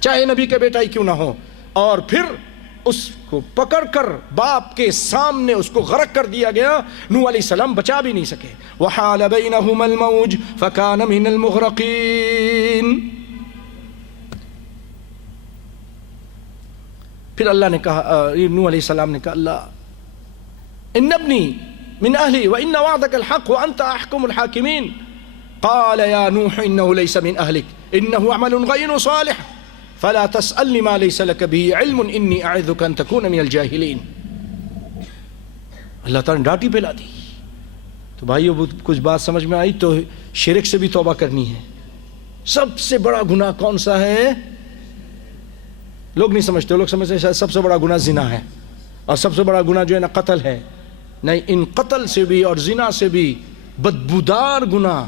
چاہے نبی کا بیٹا ہی کیوں نہ ہو۔ اور پھر اس کو پکڑ کر باپ کے سامنے اس کو غرق کر دیا گیا۔ نوح علیہ السلام بچا بھی نہیں سکے۔ وحال بینہما الموج فکان من المغرقین۔ پھر اللہ نے کہا، نوح علیہ السلام نے کہا اللہ ان ابنی من اہلی وان وعدک الحق وانت احکم الحاکمین، قال یا نوح انه ليس من اہلک انه عمل غیر صالح فلا تسألنی ما لیس لک به علم انی اعظک ان تکون من الجاہلین۔ اللہ تعالیٰ نے ڈانٹی پلا دی۔ تو بھائیو کچھ بات سمجھ میں آئی تو شرک سے بھی توبہ کرنی ہے۔ سب سے بڑا گناہ کون سا ہے؟ لوگ نہیں سمجھتے، لوگ سمجھتے ہیں سب سے بڑا گناہ زنا ہے، اور سب سے بڑا گناہ جو ہے نا قتل ہے۔ نہیں، ان قتل سے بھی اور زنا سے بھی بدبودار گناہ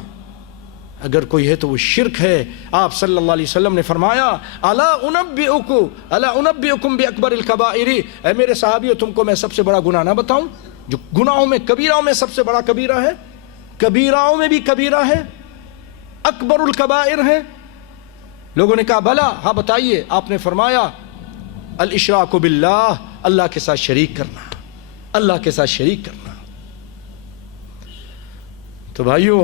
اگر کوئی ہے تو وہ شرک ہے۔ آپ صلی اللہ علیہ وسلم نے فرمایا الا انبئکم باکبر الکبائر، اے میرے صحابیو تم کو میں سب سے بڑا گناہ نہ بتاؤں؟ جو گناہوں میں کبیرہ میں سب سے بڑا کبیرہ ہے، کبیروں میں بھی کبیرہ ہے، اکبر الکبائر ہے۔ لوگوں نے کہا بلا، ہاں بتائیے۔ آپ نے فرمایا الاشراک باللہ، اللہ کے ساتھ شریک کرنا، اللہ کے ساتھ شریک کرنا۔ تو بھائیو،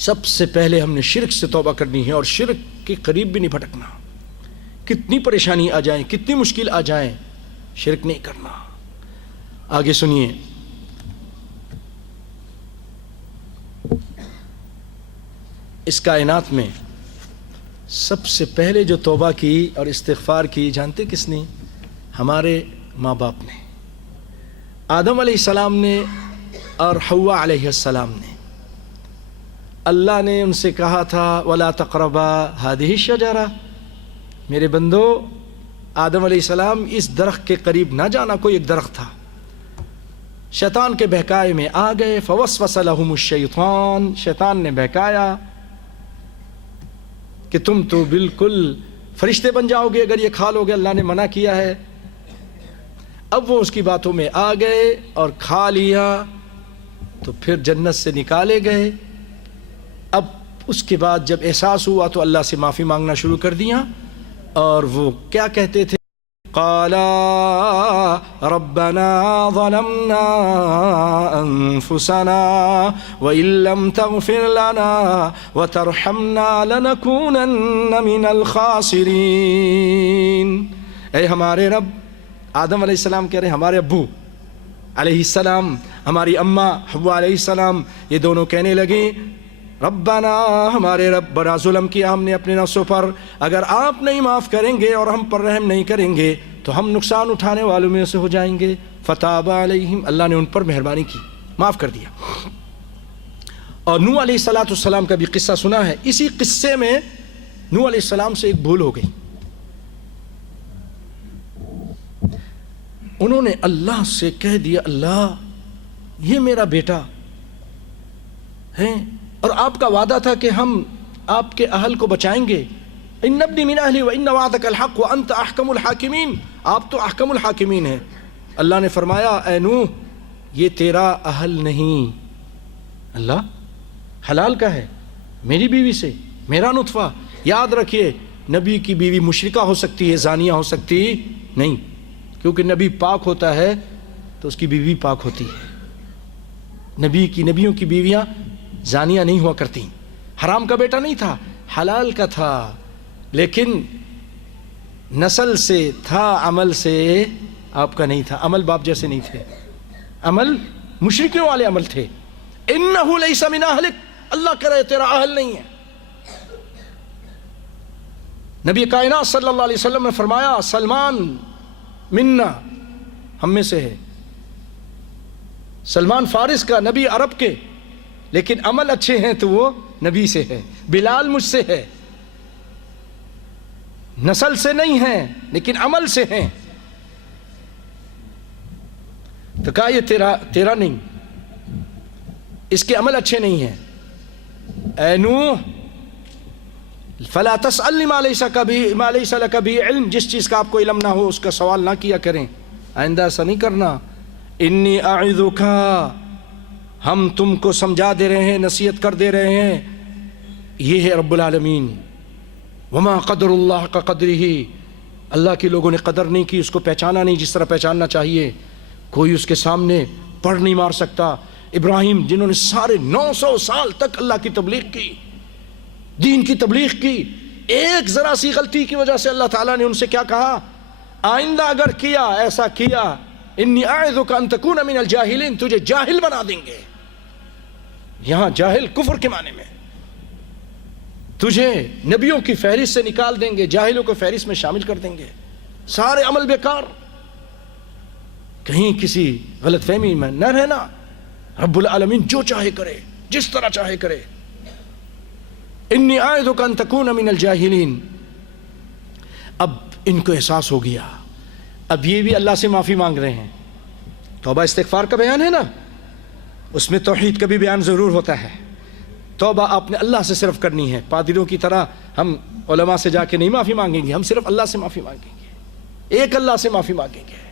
سب سے پہلے ہم نے شرک سے توبہ کرنی ہے، اور شرک کے قریب بھی نہیں پھٹکنا. کتنی پریشانی آ جائیں، کتنی مشکل آ جائیں، شرک نہیں کرنا. آگے سنیے. اس کائنات میں سب سے پہلے جو توبہ کی اور استغفار کی، جانتے کس نے؟ ہمارے ماں باپ نے، آدم علیہ السلام نے اور حوا علیہ السلام نے. اللہ نے ان سے کہا تھا وَلَا تَقْرَبَا هَذِهِ الشَّجَرَةَ، میرے بندو آدم علیہ السلام اس درخت کے قریب نہ جانا. کوئی ایک درخت تھا، شیطان کے بہکائے میں آ گئے. فَوَسْوَسَ لَهُمُ الشَّيْطَانُ، شیطان نے بہکایا کہ تم تو بالکل فرشتے بن جاؤ گے اگر یہ کھا لو گے، اللہ نے منع کیا ہے. اب وہ اس کی باتوں میں آ گئے اور کھا لیا، تو پھر جنت سے نکالے گئے. اب اس کے بعد جب احساس ہوا تو اللہ سے معافی مانگنا شروع کر دیا. اور وہ کیا کہتے تھے؟ قالا ربنا ظلمنا انفسنا وان لم تغفر لنا وترحمنا لنكونن من الخاسرین. اے ہمارے رب، آدم علیہ السلام کہہ رہے ہیں، ہمارے ابو علیہ السلام، ہماری اماں حوا علیہ السلام، یہ دونوں کہنے لگے ربنا، ہمارے رب، بڑا ظلم کیا ہم نے اپنے نفسوں پر، اگر آپ نہیں معاف کریں گے اور ہم پر رحم نہیں کریں گے تو ہم نقصان اٹھانے والوں میں سے ہو جائیں گے. فتاب علیہم، اللہ نے ان پر مہربانی کی، معاف کر دیا. اور نوح علیہ السلام کا بھی قصہ سنا ہے. اسی قصے میں نوح علیہ السلام سے ایک بھول ہو گئی. انہوں نے اللہ سے کہہ دیا اللہ یہ میرا بیٹا ہے اور آپ کا وعدہ تھا کہ ہم آپ کے اہل کو بچائیں گے. ان ابنی من اہلی وان وعدک الحق وانت احکم الحاکمین، آپ تو احکم الحاکمین ہیں. اللہ نے فرمایا اے نوح یہ تیرا اہل نہیں، اللہ حلال کا ہے، میری بیوی سے میرا نطفہ. یاد رکھیے نبی کی بیوی مشرکہ ہو سکتی ہے، زانیہ ہو سکتی نہیں، کیونکہ نبی پاک ہوتا ہے تو اس کی بیوی پاک ہوتی ہے. نبیوں کی بیویاں زانیہ نہیں ہوا کرتی. حرام کا بیٹا نہیں تھا، حلال کا تھا، لیکن نسل سے تھا، عمل سے آپ کا نہیں تھا. عمل باپ جیسے نہیں تھے، عمل مشرکیوں والے عمل تھے. انہو لیس من اہلک، اللہ کہہ رہے تیرا اہل نہیں ہے. نبی کائنات صلی اللہ علیہ وسلم نے فرمایا سلمان منا، ہم میں سے ہے. سلمان فارس کا، نبی عرب کے، لیکن عمل اچھے ہیں تو وہ نبی سے ہے. بلال مجھ سے ہے، نسل سے نہیں ہیں لیکن عمل سے ہیں. تو کہا یہ تیرا نہیں، اس کے عمل اچھے نہیں ہیں. اے نوح فلا تسألنی ما لیس لک بہ علم، جس چیز کا آپ کو علم نہ ہو اس کا سوال نہ کیا کریں، آئندہ ایسا نہیں کرنا. انی اعظک، ہم تم کو سمجھا دے رہے ہیں، نصیحت کر دے رہے ہیں. یہ ہے رب العالمین. وما قدر اللہ کا قدرہ، اللہ کے لوگوں نے قدر نہیں کی، اس کو پہچانا نہیں جس طرح پہچاننا چاہیے. کوئی اس کے سامنے پڑھ نہیں مار سکتا. ابراہیم جنہوں نے سارے 900 سال تک اللہ کی تبلیغ کی، دین کی تبلیغ کی، ایک ذرا سی غلطی کی وجہ سے اللہ تعالیٰ نے ان سے کیا کہا؟ آئندہ اگر کیا ایسا کیا انی اعظک ان تکون من الجاہلین، تجھے جاہل بنا دیں گے. یہاں جاہل کفر کے معنی میں، تجھے نبیوں کی فہرست سے نکال دیں گے، جاہلوں کو فہرست میں شامل کر دیں گے. سارے عمل بیکار، کہیں کسی غلط فہمی میں نہ رہنا. رب العالمین جو چاہے کرے، جس طرح چاہے کرے. انی اعظک ان تکون من الجاہلین. اب ان کو احساس ہو گیا، اب یہ بھی اللہ سے معافی مانگ رہے ہیں. توبہ استغفار کا بیان ہے نا، اس میں توحید کا بھی بیان ضرور ہوتا ہے. توبہ آپ نے اللہ سے صرف کرنی ہے. پادریوں کی طرح ہم علماء سے جا کے نہیں معافی مانگیں گے، ہم صرف اللہ سے معافی مانگیں گے، ایک اللہ سے معافی مانگیں گے.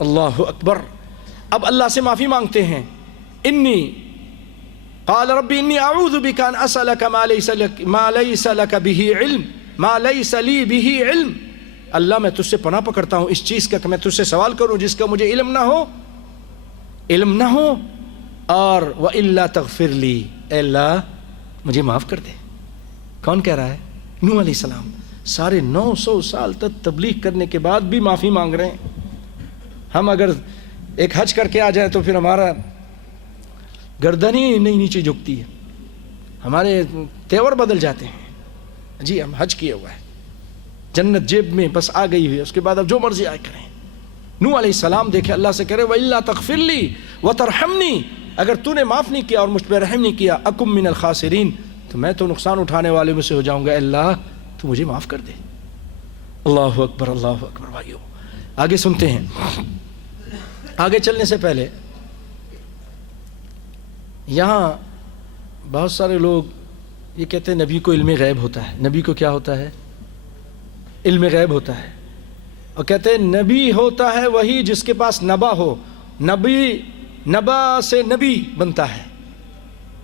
اللہ اکبر. اب اللہ سے معافی مانگتے ہیں. انی قال ربی انی اعوذ بک ان اسألک ما لیس لک بہ علم، ما لیس لی بہ علم. اللہ میں تجھ سے پناہ پکڑتا ہوں اس چیز کا کہ میں تجھ سے سوال کروں جس کا مجھے علم نہ ہو. اور وَإِلَّا تَغْفِرْ لِي، اے اللہ مجھے معاف کر دے۔ کون کہہ رہا ہے؟ نوح علیہ السلام۔ سارے 900 سال تک تبلیغ کرنے کے بعد بھی معافی مانگ رہے ہیں۔ ہم اگر ایک حج کر کے آ جائیں تو پھر ہمارا گردن ہی نہیں نیچے جھکتی ہے، ہمارے تیور بدل جاتے ہیں۔ جی ہم حج کیے ہوا ہے، جنت جیب میں بس آ گئی ہوئی ہے، اس کے بعد اب جو مرضی آئے کریں۔ نوح علیہ السلام دیکھے اللہ سے کرے وَإِلَّا تَغْفِرْ لِي وَتَرْحَمْنِي، اگر تو نے معاف نہیں کیا اور مجھ پہ رحم نہیں کیا، أَكُن مِّنَ الْخَاسِرِينَ، تو میں تو نقصان اٹھانے والے میں سے ہو جاؤں گا، اے اللہ تو مجھے معاف کر دے۔ اللہ اکبر، اللہ اکبر۔ بھائیو آگے سنتے ہیں۔ آگے چلنے سے پہلے یہاں بہت سارے لوگ یہ کہتے ہیں نبی کو علم غیب ہوتا ہے۔ نبی کو کیا ہوتا ہے؟ علم غیب ہوتا ہے، اور کہتے ہیں نبی ہوتا ہے وہی جس کے پاس نبا ہو۔ نبی نبا سے نبی بنتا ہے،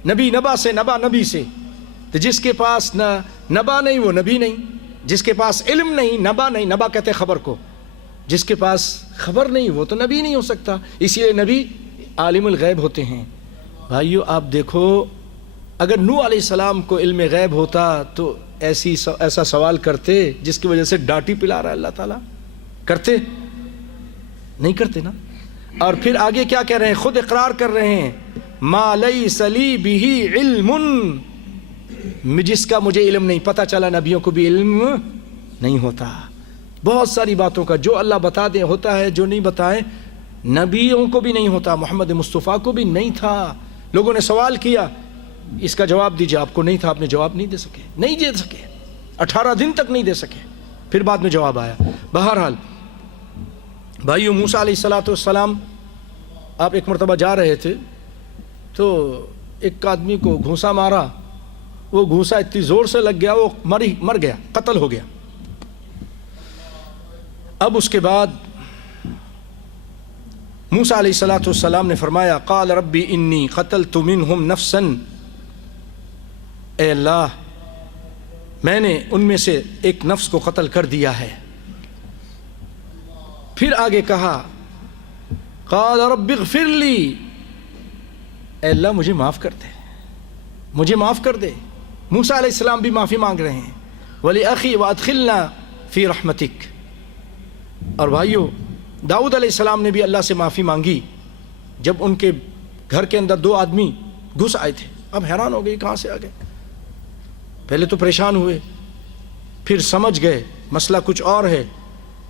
نبی نبا سے، نبا نبی سے۔ تو جس کے پاس نبا نہیں وہ نبی نہیں، جس کے پاس علم نہیں، نبا نہیں، نبا کہتے ہیں خبر کو، جس کے پاس خبر نہیں وہ تو نبی نہیں ہو سکتا، اسی لیے نبی عالم الغیب ہوتے ہیں۔ بھائیو آپ دیکھو، اگر نوح علیہ السلام کو علم غیب ہوتا تو ایسا سوال کرتے جس کی وجہ سے ڈاٹی پلا رہا ہے اللہ تعالیٰ؟ کرتے نہیں؟ کرتے نا۔ اور پھر آگے کیا کہہ رہے ہیں؟ خود اقرار کر رہے ہیں ما لیس لی بہ علم، جس کا مجھے علم نہیں۔ پتہ چلا نبیوں کو بھی علم نہیں ہوتا، بہت ساری باتوں کا جو اللہ بتا دے ہوتا ہے، جو نہیں بتائے نبیوں کو بھی نہیں ہوتا، محمد مصطفیٰ کو بھی نہیں تھا۔ لوگوں نے سوال کیا اس کا جواب دیجیے، آپ کو نہیں تھا، آپ نے جواب نہیں دے سکے، نہیں دے سکے، 18 دن تک نہیں دے سکے، پھر بعد میں جواب آیا۔ بہرحال بھائیو موسیٰ علیہ السلام، آپ ایک مرتبہ جا رہے تھے تو ایک آدمی کو گھونسا مارا، وہ گھونسا اتنی زور سے لگ گیا وہ مر گیا، قتل ہو گیا۔ اب اس کے بعد موسیٰ علیہ السلام نے فرمایا قال ربی انی قتلت منہم نفسا، اے اللہ میں نے ان میں سے ایک نفس کو قتل کر دیا ہے۔ پھر آگے کہا قال رب اغفر لی، اے اللہ مجھے معاف کر دے، مجھے معاف کر دے۔ موسیٰ علیہ السلام بھی معافی مانگ رہے ہیں، وَلِأَخِي وَأَدْخِلْنَا فِي رَحْمَتِكَ۔ اور بھائیو داؤد علیہ السلام نے بھی اللہ سے معافی مانگی جب ان کے گھر کے اندر 2 آدمی گھس آئے تھے۔ اب حیران ہو گئی کہاں سے آ گئے، پہلے تو پریشان ہوئے، پھر سمجھ گئے مسئلہ کچھ اور ہے۔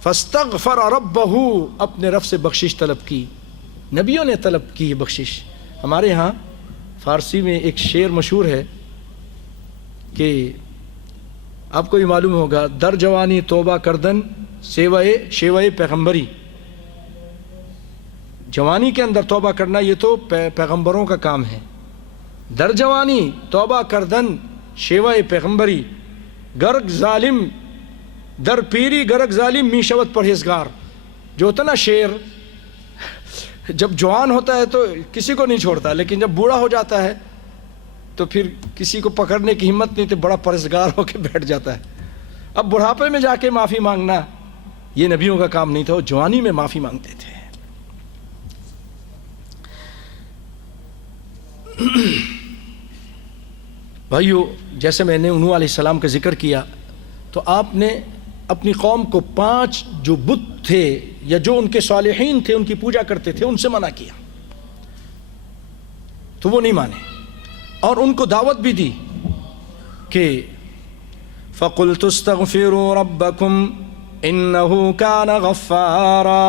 فاستغفر ربہ، اپنے رب سے بخشش طلب کی۔ نبیوں نے طلب کی بخشش۔ ہمارے ہاں فارسی میں ایک شعر مشہور ہے کہ آپ کو یہ معلوم ہوگا، در جوانی توبہ کردن شیوائے پیغمبری۔ جوانی کے اندر توبہ کرنا یہ تو پیغمبروں کا کام ہے۔ در جوانی توبہ کردن شیوائے پیغمبری، گرگ ظالم در پیری گرگ ظالم می شود پرہیزگار۔ جو ہوتا نا شیر، جب جوان ہوتا ہے تو کسی کو نہیں چھوڑتا، لیکن جب بوڑھا ہو جاتا ہے تو پھر کسی کو پکڑنے کی ہمت نہیں، تو بڑا پرہیزگار ہو کے بیٹھ جاتا ہے۔ اب بڑھاپے میں جا کے معافی مانگنا یہ نبیوں کا کام نہیں تھا، وہ جوانی میں معافی مانگتے تھے۔ بھائیو جیسے میں نے نوح علیہ السلام کا ذکر کیا تو آپ نے اپنی قوم کو 5 جو بت تھے یا جو ان کے صالحین تھے ان کی پوجا کرتے تھے ان سے منع کیا، تو وہ نہیں مانے، اور ان کو دعوت بھی دی کہ فَقُلْتُ اسْتَغْفِرُوا رَبَّكُمْ إِنَّهُ كَانَ غَفَّارًا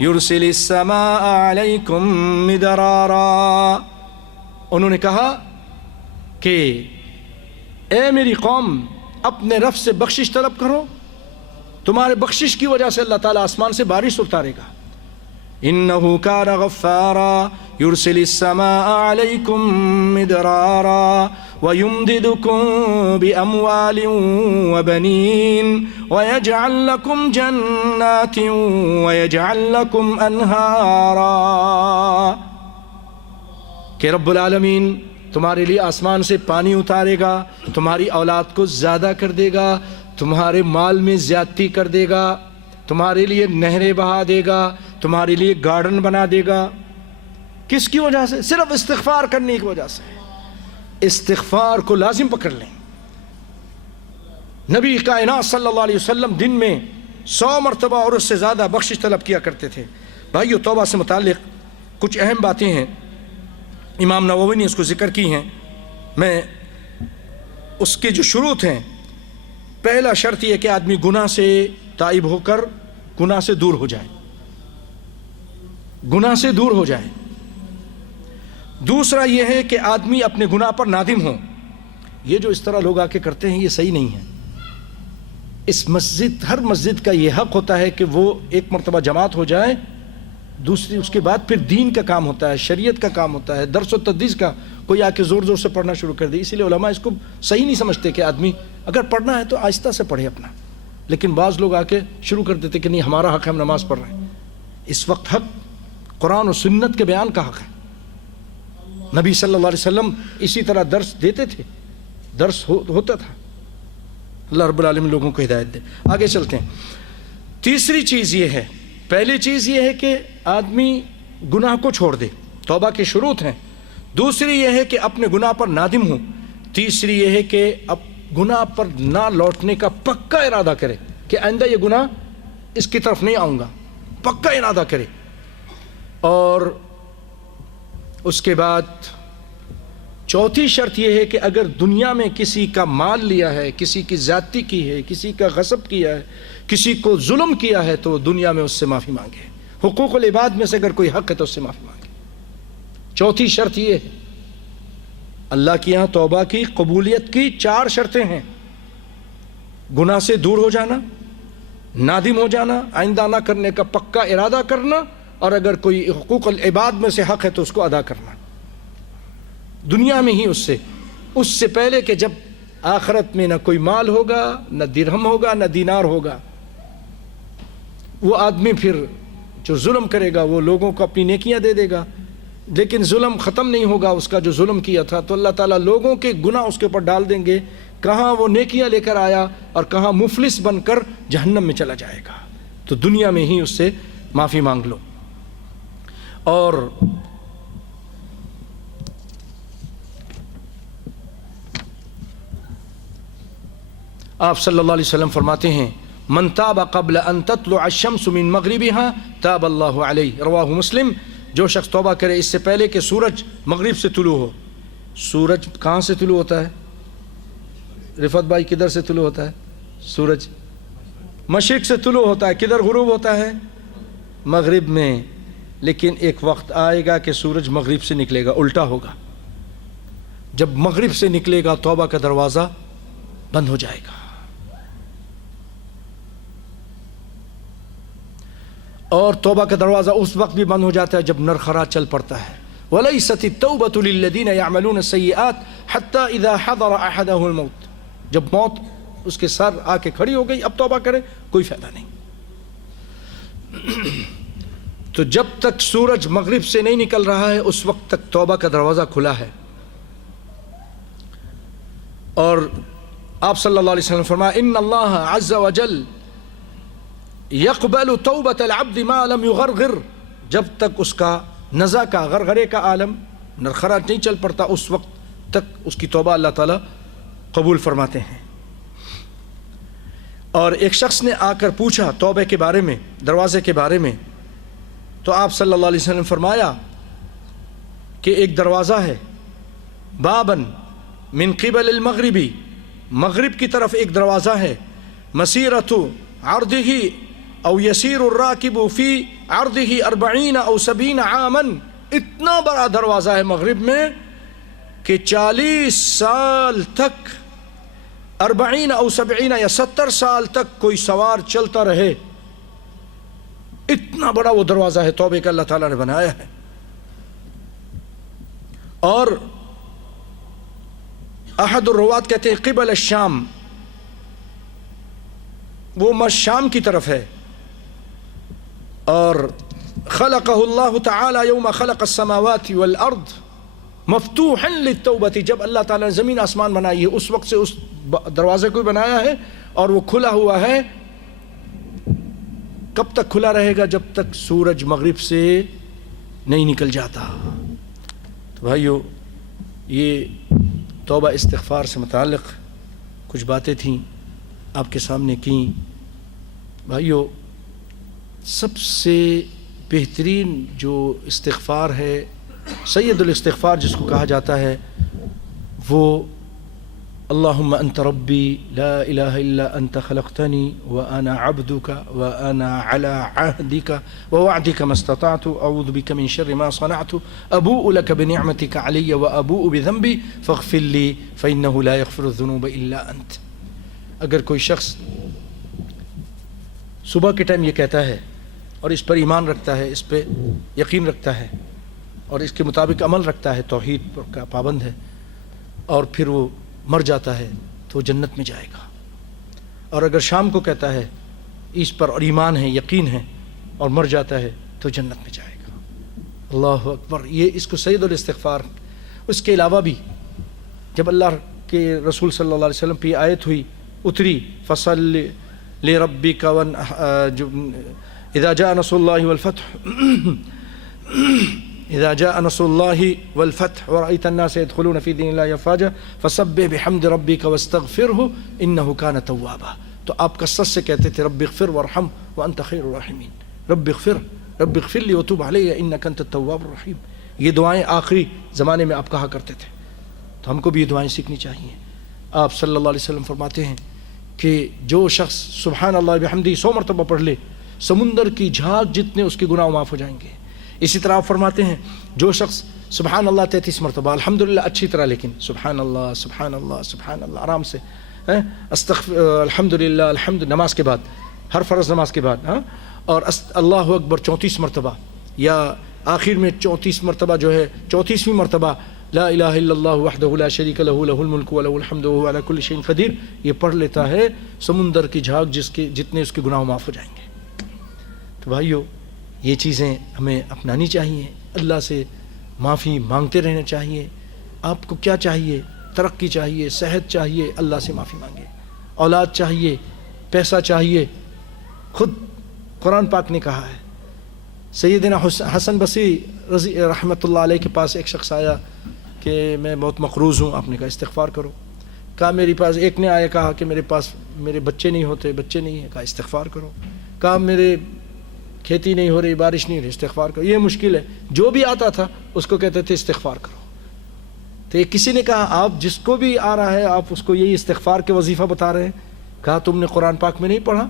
يُرْسِلِ السَّمَاءَ عَلَيْكُمْ مِدْرَارًا۔ انہوں نے کہا کہ اے میری قوم اپنے رب سے بخشش طلب کرو، تمہارے بخشش کی وجہ سے اللہ تعالیٰ آسمان سے بارش اتارے گا۔ إِنَّهُ كَانَ غَفَّارًا يُرْسِلِ السَّمَاءَ عَلَيْكُمْ مِدْرَارًا وَيُمْدِدُكُمْ بِأَمْوَالٍ وَبَنِينَ وَيَجْعَلْ لَكُمْ جَنَّاتٍ وَيَجْعَلْ لَكُمْ أَنْهَارًا۔ کہ رب العالمین تمہارے لیے آسمان سے پانی اتارے گا، تمہاری اولاد کو زیادہ کر دے گا، تمہارے مال میں زیادتی کر دے گا، تمہارے لیے نہریں بہا دے گا، تمہارے لیے گارڈن بنا دے گا۔ کس کی وجہ سے؟ صرف استغفار کرنے کی وجہ سے۔ استغفار کو لازم پکڑ لیں۔ نبی کائنات صلی اللہ علیہ وسلم دن میں 100 مرتبہ اور اس سے زیادہ بخشش طلب کیا کرتے تھے۔ بھائیو، توبہ سے متعلق کچھ اہم باتیں ہیں، امام نووی نے اس کو ذکر کی ہیں۔ میں اس کے جو شروط ہیں، پہلا شرط یہ کہ آدمی گناہ سے تائب ہو کر گناہ سے دور ہو جائے، گناہ سے دور ہو جائے۔ دوسرا یہ ہے کہ آدمی اپنے گناہ پر نادم ہو۔ یہ جو اس طرح لوگ آ کے کرتے ہیں یہ صحیح نہیں ہے۔ اس مسجد، ہر مسجد کا یہ حق ہوتا ہے کہ وہ ایک مرتبہ جماعت ہو جائے، دوسری اس کے بعد پھر دین کا کام ہوتا ہے، شریعت کا کام ہوتا ہے، درس و تدریس کا۔ کوئی آ کے زور زور سے پڑھنا شروع کر دے، اسی لیے علماء اس کو صحیح نہیں سمجھتے کہ آدمی اگر پڑھنا ہے تو آہستہ سے پڑھے اپنا۔ لیکن بعض لوگ آ کے شروع کر دیتے کہ نہیں ہمارا حق ہے، ہم نماز پڑھ رہے ہیں۔ اس وقت حق قرآن و سنت کے بیان کا حق ہے۔ نبی صلی اللہ علیہ وسلم اسی طرح درس دیتے تھے، درس ہوتا تھا۔ اللہ رب العالمین لوگوں کو ہدایت دے۔ آگے چلتے ہیں۔ تیسری چیز یہ ہے، پہلی چیز یہ ہے کہ آدمی گناہ کو چھوڑ دے، توبہ کے شروط ہیں۔ دوسری یہ ہے کہ اپنے گناہ پر نادم ہوں۔ تیسری یہ ہے کہ اب گناہ پر نہ لوٹنے کا پکا ارادہ کرے کہ آئندہ یہ گناہ اس کی طرف نہیں آؤں گا، پکا ارادہ کرے۔ اور اس کے بعد چوتھی شرط یہ ہے کہ اگر دنیا میں کسی کا مال لیا ہے، کسی کی زیادتی کی ہے، کسی کا غصب کیا ہے، کسی کو ظلم کیا ہے، تو دنیا میں اس سے معافی مانگے۔ حقوق العباد میں سے اگر کوئی حق ہے تو اس سے معافی مانگے۔ چوتھی شرط یہ ہے۔ اللہ کی یہاں توبہ کی قبولیت کی 4 شرطیں ہیں: گناہ سے دور ہو جانا، نادم ہو جانا، آئندہ نہ کرنے کا پکا ارادہ کرنا، اور اگر کوئی حقوق العباد میں سے حق ہے تو اس کو ادا کرنا دنیا میں ہی، اس سے پہلے کہ جب آخرت میں نہ کوئی مال ہوگا، نہ درہم ہوگا، نہ دینار ہوگا۔ وہ آدمی پھر جو ظلم کرے گا وہ لوگوں کو اپنی نیکیاں دے دے گا، لیکن ظلم ختم نہیں ہوگا اس کا جو ظلم کیا تھا، تو اللہ تعالیٰ لوگوں کے گناہ اس کے اوپر ڈال دیں گے، کہاں وہ نیکیاں لے کر آیا اور کہاں مفلس بن کر جہنم میں چلا جائے گا۔ تو دنیا میں ہی اس سے معافی مانگ لو۔ اور آپ صلی اللہ علیہ وسلم فرماتے ہیں من تاب قبل ان تطلع الشمس من مغربها تاب اللہ علیہ، رواہ مسلم۔ جو شخص توبہ کرے اس سے پہلے کہ سورج مغرب سے طلوع ہو۔ سورج کہاں سے طلوع ہوتا ہے؟ رفعت بھائی کدھر سے طلوع ہوتا ہے؟ سورج مشرق سے طلوع ہوتا ہے۔ کدھر غروب ہوتا ہے؟ مغرب میں۔ لیکن ایک وقت آئے گا کہ سورج مغرب سے نکلے گا، الٹا ہوگا۔ جب مغرب سے نکلے گا توبہ کا دروازہ بند ہو جائے گا، اور توبہ کا دروازہ اس وقت بھی بند ہو جاتا ہے جب نرخرا چل پڑتا ہے۔ وَلَيْسَتِ التَّوْبَةُ لِلَّذِينَ يَعْمَلُونَ السَّيِّئَاتِ حَتَّى إِذَا حَضَرَ أَحَدَهُ الْمَوْتِ، جب موت اس کے سر آ کے کھڑی ہو گئی، اب توبہ کرے کوئی فائدہ نہیں۔ تو جب تک سورج مغرب سے نہیں نکل رہا ہے اس وقت تک توبہ کا دروازہ کھلا ہے۔ اور آپ صلی اللہ علیہ وسلم فرمایا ان اللہ عز وجل یقبل توبۃ العبد ما لم یغرغر، جب تک اس کا نزع کا، غرغرے کا عالم، نرخرا نہیں چل پڑتا، اس وقت تک اس کی توبہ اللہ تعالیٰ قبول فرماتے ہیں۔ اور ایک شخص نے آ کر پوچھا توبہ کے بارے میں، دروازے کے بارے میں، تو آپ صلی اللہ علیہ وسلم فرمایا کہ ایک دروازہ ہے، بابن من قبل المغربی، مغرب کی طرف ایک دروازہ ہے، مسیرۃ عرضہ او یسیر الراکب فی عرضہ 40 او 70 عاما، اتنا بڑا دروازہ ہے مغرب میں کہ 40 سال تک، 40 او 70 یا 70 سال تک کوئی سوار چلتا رہے، اتنا بڑا وہ دروازہ ہے توبے کا اللہ تعالیٰ نے بنایا ہے۔ اور احد الروات کہتے ہیں قبل الشام، وہ شام کی طرف ہے۔ اور خلقہ اللہ تعالی یوم خلق السماوات والارض مفتوحا للتوبۃ، جب اللہ تعالیٰ نے زمین آسمان بنائی ہے اس وقت سے اس دروازے کو بنایا ہے، اور وہ کھلا ہوا ہے۔ کب تک کھلا رہے گا؟ جب تک سورج مغرب سے نہیں نکل جاتا۔ تو بھائیو یہ توبہ استغفار سے متعلق کچھ باتیں تھیں آپ کے سامنے کیں. بھائیو سب سے بہترین جو استغفار ہے، سید الاستغفار جس کو کہا جاتا ہے، وہ اللہم انت ربی لا الہ الا انت خلقتنی وانا عبدک وانا علی عہدک ووعدک ما استطعت اعوذ بک من شر ما صنعت ابوء لک بنعمتک علی وابوء بذنبی فاغفر لی فانہ لا یغفر الذنوب الا انت. اگر کوئی شخص صبح کے ٹائم یہ کہتا ہے اور اس پر ایمان رکھتا ہے، اس پہ یقین رکھتا ہے اور اس کے مطابق عمل رکھتا ہے، توحید کا پابند ہے، اور پھر وہ مر جاتا ہے تو وہ جنت میں جائے گا. اور اگر شام کو کہتا ہے اس پر اور ایمان ہے، یقین ہے، اور مر جاتا ہے تو جنت میں جائے گا. اللہ اکبر. یہ اس کو سید الاستغفار. اس کے علاوہ بھی جب اللہ کے رسول صلی اللہ علیہ وسلم پہ آیت ہوئی، اتری فصل لربک اذا جاء نصر اللہ والفتح اذا جاء نصر اللہ والفتح ورأيت الناس يدخلون في دين الله افواجا فسبح بحمد ربك واستغفره انه كان توابا. تو آپ کثرت سے کہتے تھے رب اغفر وارحم وانت خیر الراحمین، رب اغفر لي وتوب علي انك انت التواب الرحیم. یہ دعائیں آخری زمانے میں آپ کہا کرتے تھے، تو ہم کو بھی یہ دعائیں سیکھنی چاہیے. آپ صلی اللہ علیہ وسلم فرماتے ہیں کہ جو شخص سبحان اللہ بحمدی 100 مرتبہ پڑھ لے، سمندر کی جھاگ جتنے اس کے گناہ معاف ہو جائیں گے. اسی طرح آپ فرماتے ہیں جو شخص سبحان اللہ 33 مرتبہ، الحمدللہ اچھی طرح، لیکن سبحان اللہ سبحان اللہ سبحان اللہ آرام سے، الحمدللہ الحمد نماز کے بعد، ہر فرض نماز کے بعد، اور اللہ اکبر 34 مرتبہ، یا آخر میں 34 مرتبہ جو ہے 34ویں مرتبہ لا الہ الا اللہ وحدہ لا شریک لہ لہ الملک ولہ الحمد وہو علی کل شیء قدیر، یہ پڑھ لیتا ہے سمندر کی جھاگ جتنے اس کے گناہ معاف ہو جائیں گے. تو بھائیو یہ چیزیں ہمیں اپنانی چاہیے، اللہ سے معافی مانگتے رہنا چاہیے. آپ کو کیا چاہیے؟ ترقی چاہیے، صحت چاہیے، اللہ سے معافی مانگے. اولاد چاہیے، پیسہ چاہیے، خود قرآن پاک نے کہا ہے. سیدنا حسن بصری رحمۃ اللہ علیہ کے پاس ایک شخص آیا کہ میں بہت مقروض ہوں. آپ نے کہا استغفار کرو. کہا میرے پاس، ایک نے آیا کہا کہ میرے پاس میرے بچے نہیں ہوتے، بچے نہیں ہیں. کہا استغفار کرو. کہا میرے کھیتی نہیں ہو رہی، بارش نہیں ہو رہی، استغفار کرو. یہ مشکل ہے. جو بھی آتا تھا اس کو کہتے تھے استغفار کرو. تو کسی نے کہا آپ جس کو بھی آ رہا ہے آپ اس کو یہی استغفار کے وظیفہ بتا رہے ہیں. کہا تم نے قرآن پاک میں نہیں پڑھا؟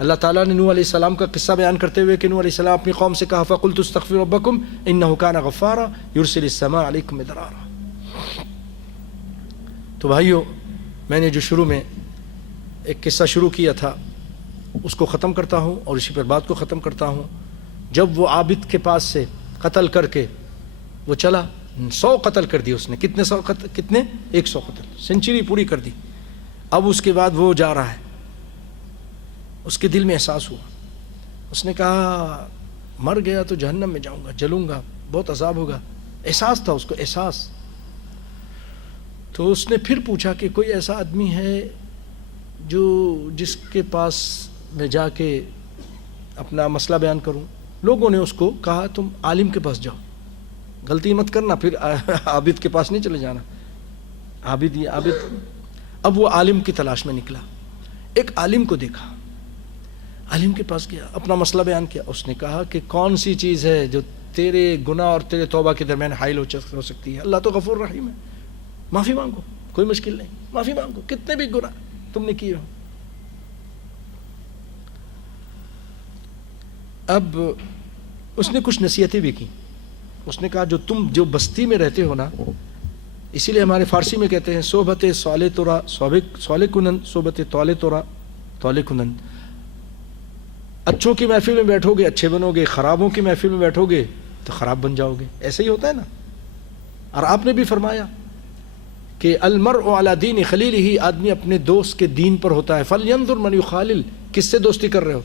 اللہ تعالیٰ نے نوح علیہ السلام کا قصہ بیان کرتے ہوئے کہ نوح علیہ السلام اپنی قوم سے کہا فَقُلْتُ اسْتَغْفِرُوا رَبَّكُمْ إِنَّهُ كَانَ غَفَّارًا يُرْسِلِ السَّمَاءَ عَلَيْكُمْ مِدْرَارًا. تو بھائیو میں نے جو شروع میں ایک قصہ شروع کیا تھا اس کو ختم کرتا ہوں اور اسی پر بات کو ختم کرتا ہوں. جب وہ عابد کے پاس سے قتل کر کے وہ چلا، 100 قتل کر دی اس نے. کتنے 100 قتل؟ کتنے؟ 100 قتل، سینچری پوری کر دی. اب اس کے بعد وہ جا رہا ہے، اس کے دل میں احساس ہوا. اس نے کہا مر گیا تو جہنم میں جاؤں گا، جلوں گا، بہت عذاب ہوگا. احساس تھا اس کو، احساس. تو اس نے پھر پوچھا کہ کوئی ایسا آدمی ہے جس کے پاس میں جا کے اپنا مسئلہ بیان کروں. لوگوں نے اس کو کہا تم عالم کے پاس جاؤ، غلطی مت کرنا، پھر عابد کے پاس نہیں چلے جانا. عابد. اب وہ عالم کی تلاش میں نکلا. ایک عالم کو دیکھا، عالم کے پاس گیا، اپنا مسئلہ بیان کیا. اس نے کہا کہ کون سی چیز ہے جو تیرے گناہ اور تیرے توبہ کے درمیان حائل ہو سکتی ہے؟ اللہ تو غفور رحیم ہے. معافی مانگو، کوئی مشکل نہیں، معافی مانگو کتنے بھی گناہ تم نے کیے ہو. اب اس نے کچھ نصیحتیں بھی کی. اس نے کہا تم جو بستی میں رہتے ہو نا، اسی لیے ہمارے فارسی میں کہتے ہیں صحبت صالح تورا صالح کنن، صحبت طالح تورا طالح کنن. اچھوں کی محفل میں بیٹھو گے اچھے بنو گے، خرابوں کی محفل میں بیٹھو گے تو خراب بن جاؤ گے. ایسے ہی ہوتا ہے نا. اور آپ نے بھی فرمایا کہ المرء علی دین خلیلہ، آدمی اپنے دوست کے دین پر ہوتا ہے. فلینظر من یخالل، کس سے دوستی کر رہے ہو.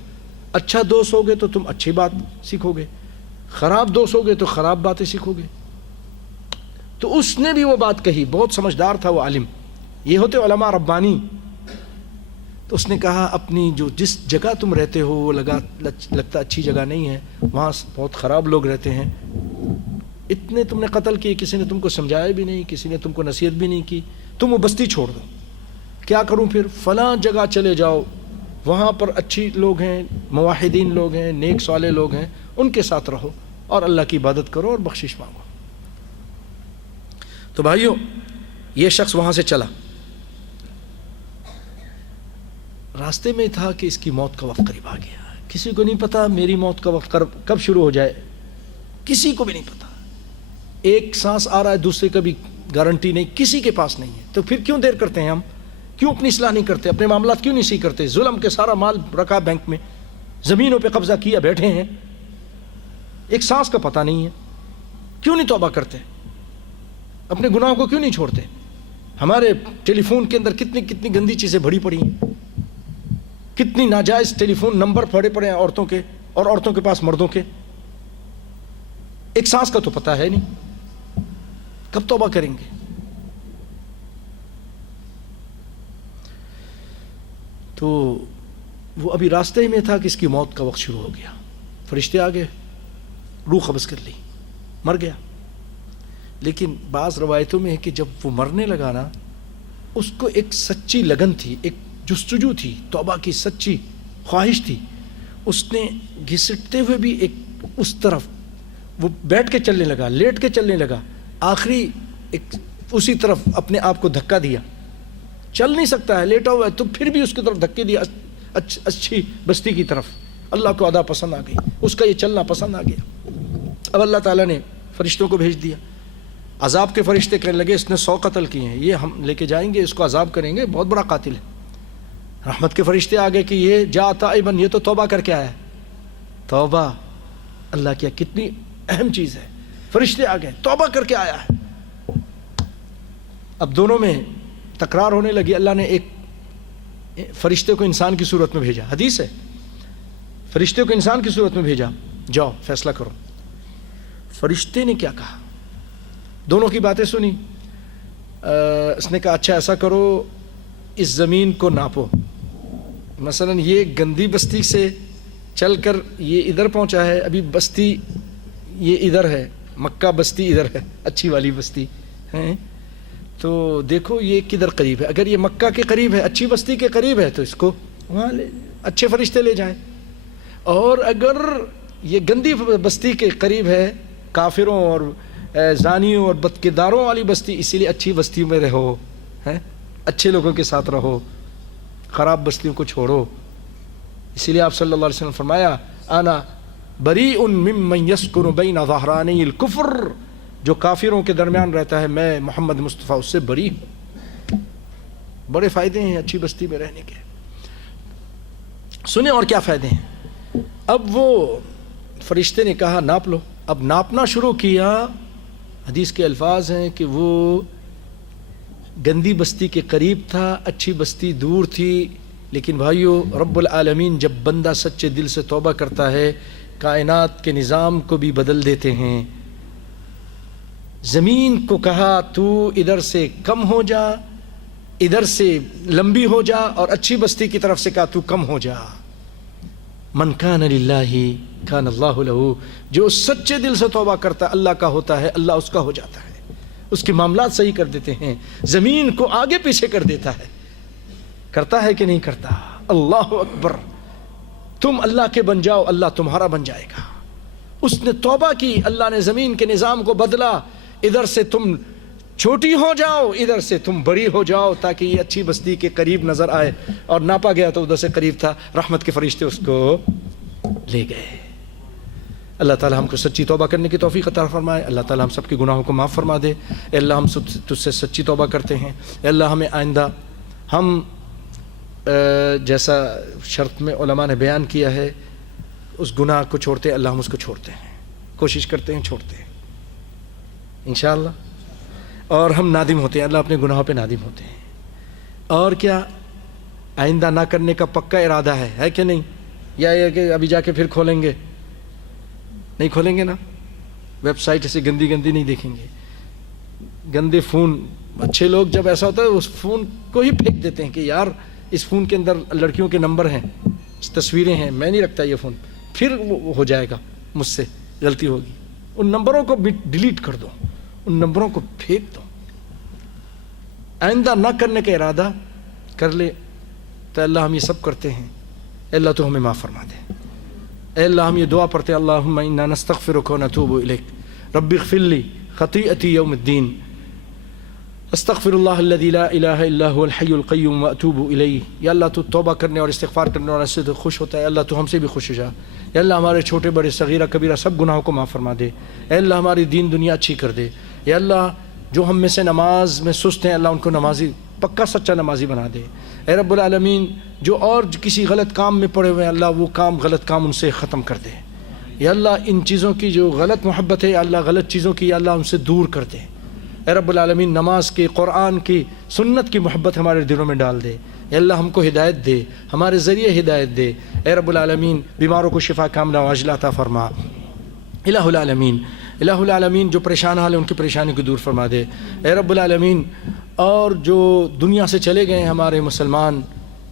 اچھا دوست ہوگے تو تم اچھی بات سیکھو گے، خراب دوست ہوگے تو خراب باتیں سیکھو گے. تو اس نے بھی وہ بات کہی. بہت سمجھدار تھا وہ عالم. یہ ہوتے علماء ربانی. تو اس نے کہا اپنی جس جگہ تم رہتے ہو وہ لگتا اچھی جگہ نہیں ہے، وہاں بہت خراب لوگ رہتے ہیں. اتنے تم نے قتل کیے, کسی نے تم کو سمجھایا بھی نہیں, کسی نے تم کو نصیحت بھی نہیں کی, تم وہ بستی چھوڑ دو. کیا کروں پھر؟ فلاں جگہ چلے جاؤ, وہاں پر اچھی لوگ ہیں, موحدین لوگ ہیں, نیک صالح لوگ ہیں, ان کے ساتھ رہو اور اللہ کی عبادت کرو اور بخشش مانگو. تو بھائیو, یہ شخص وہاں سے چلا, راستے میں تھا کہ اس کی موت کا وقت قریب آ گیا. کسی کو نہیں پتا میری موت کا وقت کب شروع ہو جائے, کسی کو بھی نہیں پتا. ایک سانس آ رہا ہے, دوسرے کا بھی گارنٹی نہیں, کسی کے پاس نہیں ہے. تو پھر کیوں دیر کرتے ہیں ہم؟ کیوں اپنی اصلاح نہیں کرتے؟ اپنے معاملات کیوں نہیں صحیح کرتے؟ ظلم کے سارا مال رکھا بینک میں, زمینوں پہ قبضہ کیا بیٹھے ہیں, ایک سانس کا پتہ نہیں ہے. کیوں نہیں توبہ کرتے؟ اپنے گناہوں کو کیوں نہیں چھوڑتے؟ ہمارے ٹیلی فون کے اندر کتنی گندی چیزیں بھری پڑی ہیں, کتنی ناجائز ٹیلی فون نمبر پڑے پڑے ہیں عورتوں کے, اور عورتوں کے پاس مردوں کے. ایک سانس کا تو پتہ ہے نہیں, کب توبہ کریں گے؟ تو وہ ابھی راستے میں تھا کہ اس کی موت کا وقت شروع ہو گیا. فرشتے آ گئے, روح قبض کر لی, مر گیا. لیکن بعض روایتوں میں ہے کہ جب وہ مرنے لگا نا, اس کو ایک سچی لگن تھی, ایک جستجو تھی, توبہ کی سچی خواہش تھی. اس نے گھسٹتے ہوئے بھی ایک اس طرف, وہ بیٹھ کے چلنے لگا, لیٹ کے چلنے لگا, آخری ایک اسی طرف اپنے آپ کو دھکا دیا. چل نہیں سکتا ہے, لیٹا ہوا ہے, تو پھر بھی اس کی طرف دھکے دیا, اچھی بستی کی طرف. اللہ کو ادا پسند آ گئی, اس کا یہ چلنا پسند آ گیا. اب اللہ تعالیٰ نے فرشتوں کو بھیج دیا. عذاب کے فرشتے کہنے لگے اس نے 100 قتل کیے ہیں, یہ ہم لے کے جائیں گے, اس کو عذاب کریں گے, بہت بڑا قاتل ہے. رحمت کے فرشتے آگے کہ یہ جا تائبن, یہ تو توبہ کر کے آیا ہے. توبہ اللہ کی کتنی اہم چیز ہے. فرشتے آگے, توبہ کر کے آیا ہے. اب دونوں میں تکرار ہونے لگی. اللہ نے ایک فرشتے کو انسان کی صورت میں بھیجا, حدیث ہے, فرشتے کو انسان کی صورت میں بھیجا, جاؤ فیصلہ کرو. فرشتے نے کیا کہا؟ دونوں کی باتیں سنی. اس نے کہا اچھا ایسا کرو, اس زمین کو ناپو. مثلا یہ گندی بستی سے چل کر یہ ادھر پہنچا ہے, ابھی بستی یہ ادھر ہے, مکہ بستی ادھر ہے, اچھی والی بستی ہے. تو دیکھو یہ کدھر قریب ہے. اگر یہ مکہ کے قریب ہے, اچھی بستی کے قریب ہے, تو اس کو وہاں اچھے فرشتے لے جائیں. اور اگر یہ گندی بستی کے قریب ہے, کافروں اور زانیوں اور بدکرداروں والی بستی, اسی لیے اچھی بستیوں میں رہو, اچھے لوگوں کے ساتھ رہو, خراب بستیوں کو چھوڑو. اسی لیے آپ صلی اللہ علیہ وسلم فرمایا انا بریء ممن یسکن بین ظہرانی الکفر, جو کافروں کے درمیان رہتا ہے میں محمد مصطفیٰ اس سے بری ہوں. بڑے فائدے ہیں اچھی بستی میں رہنے کے. سنیں اور کیا فائدے ہیں. اب وہ فرشتے نے کہا ناپ لو. اب ناپنا شروع کیا. حدیث کے الفاظ ہیں کہ وہ گندی بستی کے قریب تھا, اچھی بستی دور تھی. لیکن بھائیو, رب العالمین جب بندہ سچے دل سے توبہ کرتا ہے, کائنات کے نظام کو بھی بدل دیتے ہیں. زمین کو کہا تو ادھر سے کم ہو جا, ادھر سے لمبی ہو جا, اور اچھی بستی کی طرف سے کہا تو کم ہو جا. من کان للہ کان اللہ لہ, جو سچے دل سے توبہ کرتا ہے اللہ کا ہوتا ہے, اللہ اس کا ہو جاتا ہے, اس کے معاملات صحیح کر دیتے ہیں, زمین کو آگے پیچھے کر دیتا ہے. کرتا ہے کہ نہیں کرتا؟ اللہ اکبر. تم اللہ کے بن جاؤ, اللہ تمہارا بن جائے گا. اس نے توبہ کی, اللہ نے زمین کے نظام کو بدلا. ادھر سے تم چھوٹی ہو جاؤ, ادھر سے تم بڑی ہو جاؤ, تاکہ یہ اچھی بستی کے قریب نظر آئے. اور ناپا گیا تو ادھر سے قریب تھا. رحمت کے فرشتے اس کو لے گئے. اللہ تعالی ہم کو سچی توبہ کرنے کی توفیق عطا فرمائے. اللہ تعالی ہم سب کے گناہوں کو معاف فرما دے. اے اللہ ہم تجھ سے سچی توبہ کرتے ہیں. اے اللہ ہمیں آئندہ ہم جیسا شرط میں علماء نے بیان کیا ہے اس گناہ کو چھوڑتے ہیں. اللہ ہم اس کو چھوڑتے ہیں, کوشش کرتے ہیں, چھوڑتے ہیں انشاءاللہ. اور ہم نادم ہوتے ہیں, اللہ اپنے گناہوں پہ نادم ہوتے ہیں. اور کیا آئندہ نہ کرنے کا پکا ارادہ ہے کہ نہیں؟ یا یہ کہ ابھی جا کے پھر کھولیں گے؟ نہیں کھولیں گے نا. ویب سائٹ ایسے گندی گندی نہیں دیکھیں گے. گندے فون, اچھے لوگ جب ایسا ہوتا ہے اس فون کو ہی پھینک دیتے ہیں کہ یار اس فون کے اندر لڑکیوں کے نمبر ہیں, تصویریں ہیں, میں نہیں رکھتا یہ فون. پھر وہ ہو جائے گا, مجھ سے غلطی ہوگی. ان نمبروں کو ڈیلیٹ کر دو، ان نمبروں کو پھینک دو، آئندہ نہ کرنے کا ارادہ کر لے تو اللہ ہم یہ سب کرتے ہیں، اے اللہ تو ہمیں معاف فرما دے۔ اے اللہ ہم یہ دعا پڑھتے ہیں، اللہم انا نستغفرک ونتوب الیک رب اغفر لی خطیئتی یوم الدین استغفر اللہ الذی لا الہ الا هو الحی القیوم واتوب الیہ۔ یا اللہ تو توبہ کرنے اور استغفار کرنے والے سے تو خوش ہوتا ہے، اللہ تو ہم سے بھی خوش ہو جا۔ یا اللہ ہمارے چھوٹے بڑے صغیرہ کبیرہ سب گناہوں کو معاف فرما دے۔ اے اللہ ہماری دین دنیا اچھی کر دے۔ یا اللہ جو ہم میں سے نماز میں سست ہیں، اللہ ان کو نمازی پکا سچا نمازی بنا دے۔ اے رب العالمین جو اور کسی غلط کام میں پڑے ہوئے ہیں، اللہ وہ غلط کام ان سے ختم کر دے۔ یا اللہ ان چیزوں کی جو غلط محبت ہے، اللہ غلط چیزوں کی یا اللہ ان سے دور کر دے۔ اے رب العالمین نماز کی، قرآن کی، سنت کی محبت ہمارے دلوں میں ڈال دے۔ اے اللہ ہم کو ہدایت دے، ہمارے ذریعے ہدایت دے۔ اے رب العالمین بیماروں کو شفا کاملہ وعاجلہ عطا فرما۔ الہ العالمین، الہ العالمین جو پریشان حال ہے ان کی پریشانی کو دور فرما دے۔ اے رب العالمین اور جو دنیا سے چلے گئے ہیں ہمارے مسلمان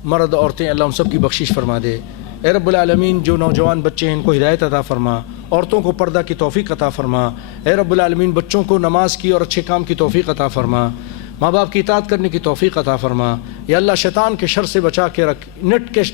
مرد عورتیں، اللہ ان سب کی بخشش فرما دے۔ اے رب العالمین جو نوجوان بچے ہیں ان کو ہدایت عطا فرما، عورتوں کو پردہ کی توفیق عطا فرما۔ اے رب العالمین بچوں کو نماز کی اور اچھے کام کی توفیق عطا فرما، ماں باپ کی اطاعت کرنے کی توفیق عطا فرما۔ یا اللہ شیطان کے شر سے بچا کے رکھ،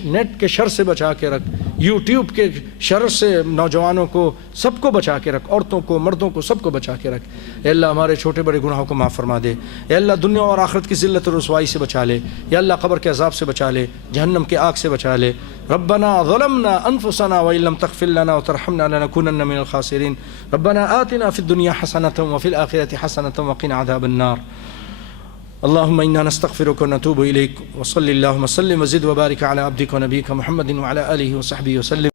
نیٹ کے شر سے بچا کے رکھ، یوٹیوب کے شر سے نوجوانوں کو سب کو بچا کے رکھ، عورتوں کو مردوں کو سب کو بچا کے رکھ۔ اے اللہ ہمارے چھوٹے بڑے گناہوں کو معاف فرما دے۔ اے اللہ دنیا اور آخرت کی ذلت اور رسوائی سے بچا لے۔ یا اللہ قبر کے عذاب سے بچا لے، جہنم کے آگ سے بچا لے۔ ربنا ظلمنا انفسنا وان لم تغفر لنا وترحمنا لنكونن من الخاسرين ربنا آتنا في الدنيا حسنة وفي الآخرة حسنة وقنا عذاب النار۔ اللهم إنا نستغفرك ونتوب إليك وصل اللهم وسلم وزد وبارك على عبدك ونبيك محمد وعلى آله وصحبه وسلم۔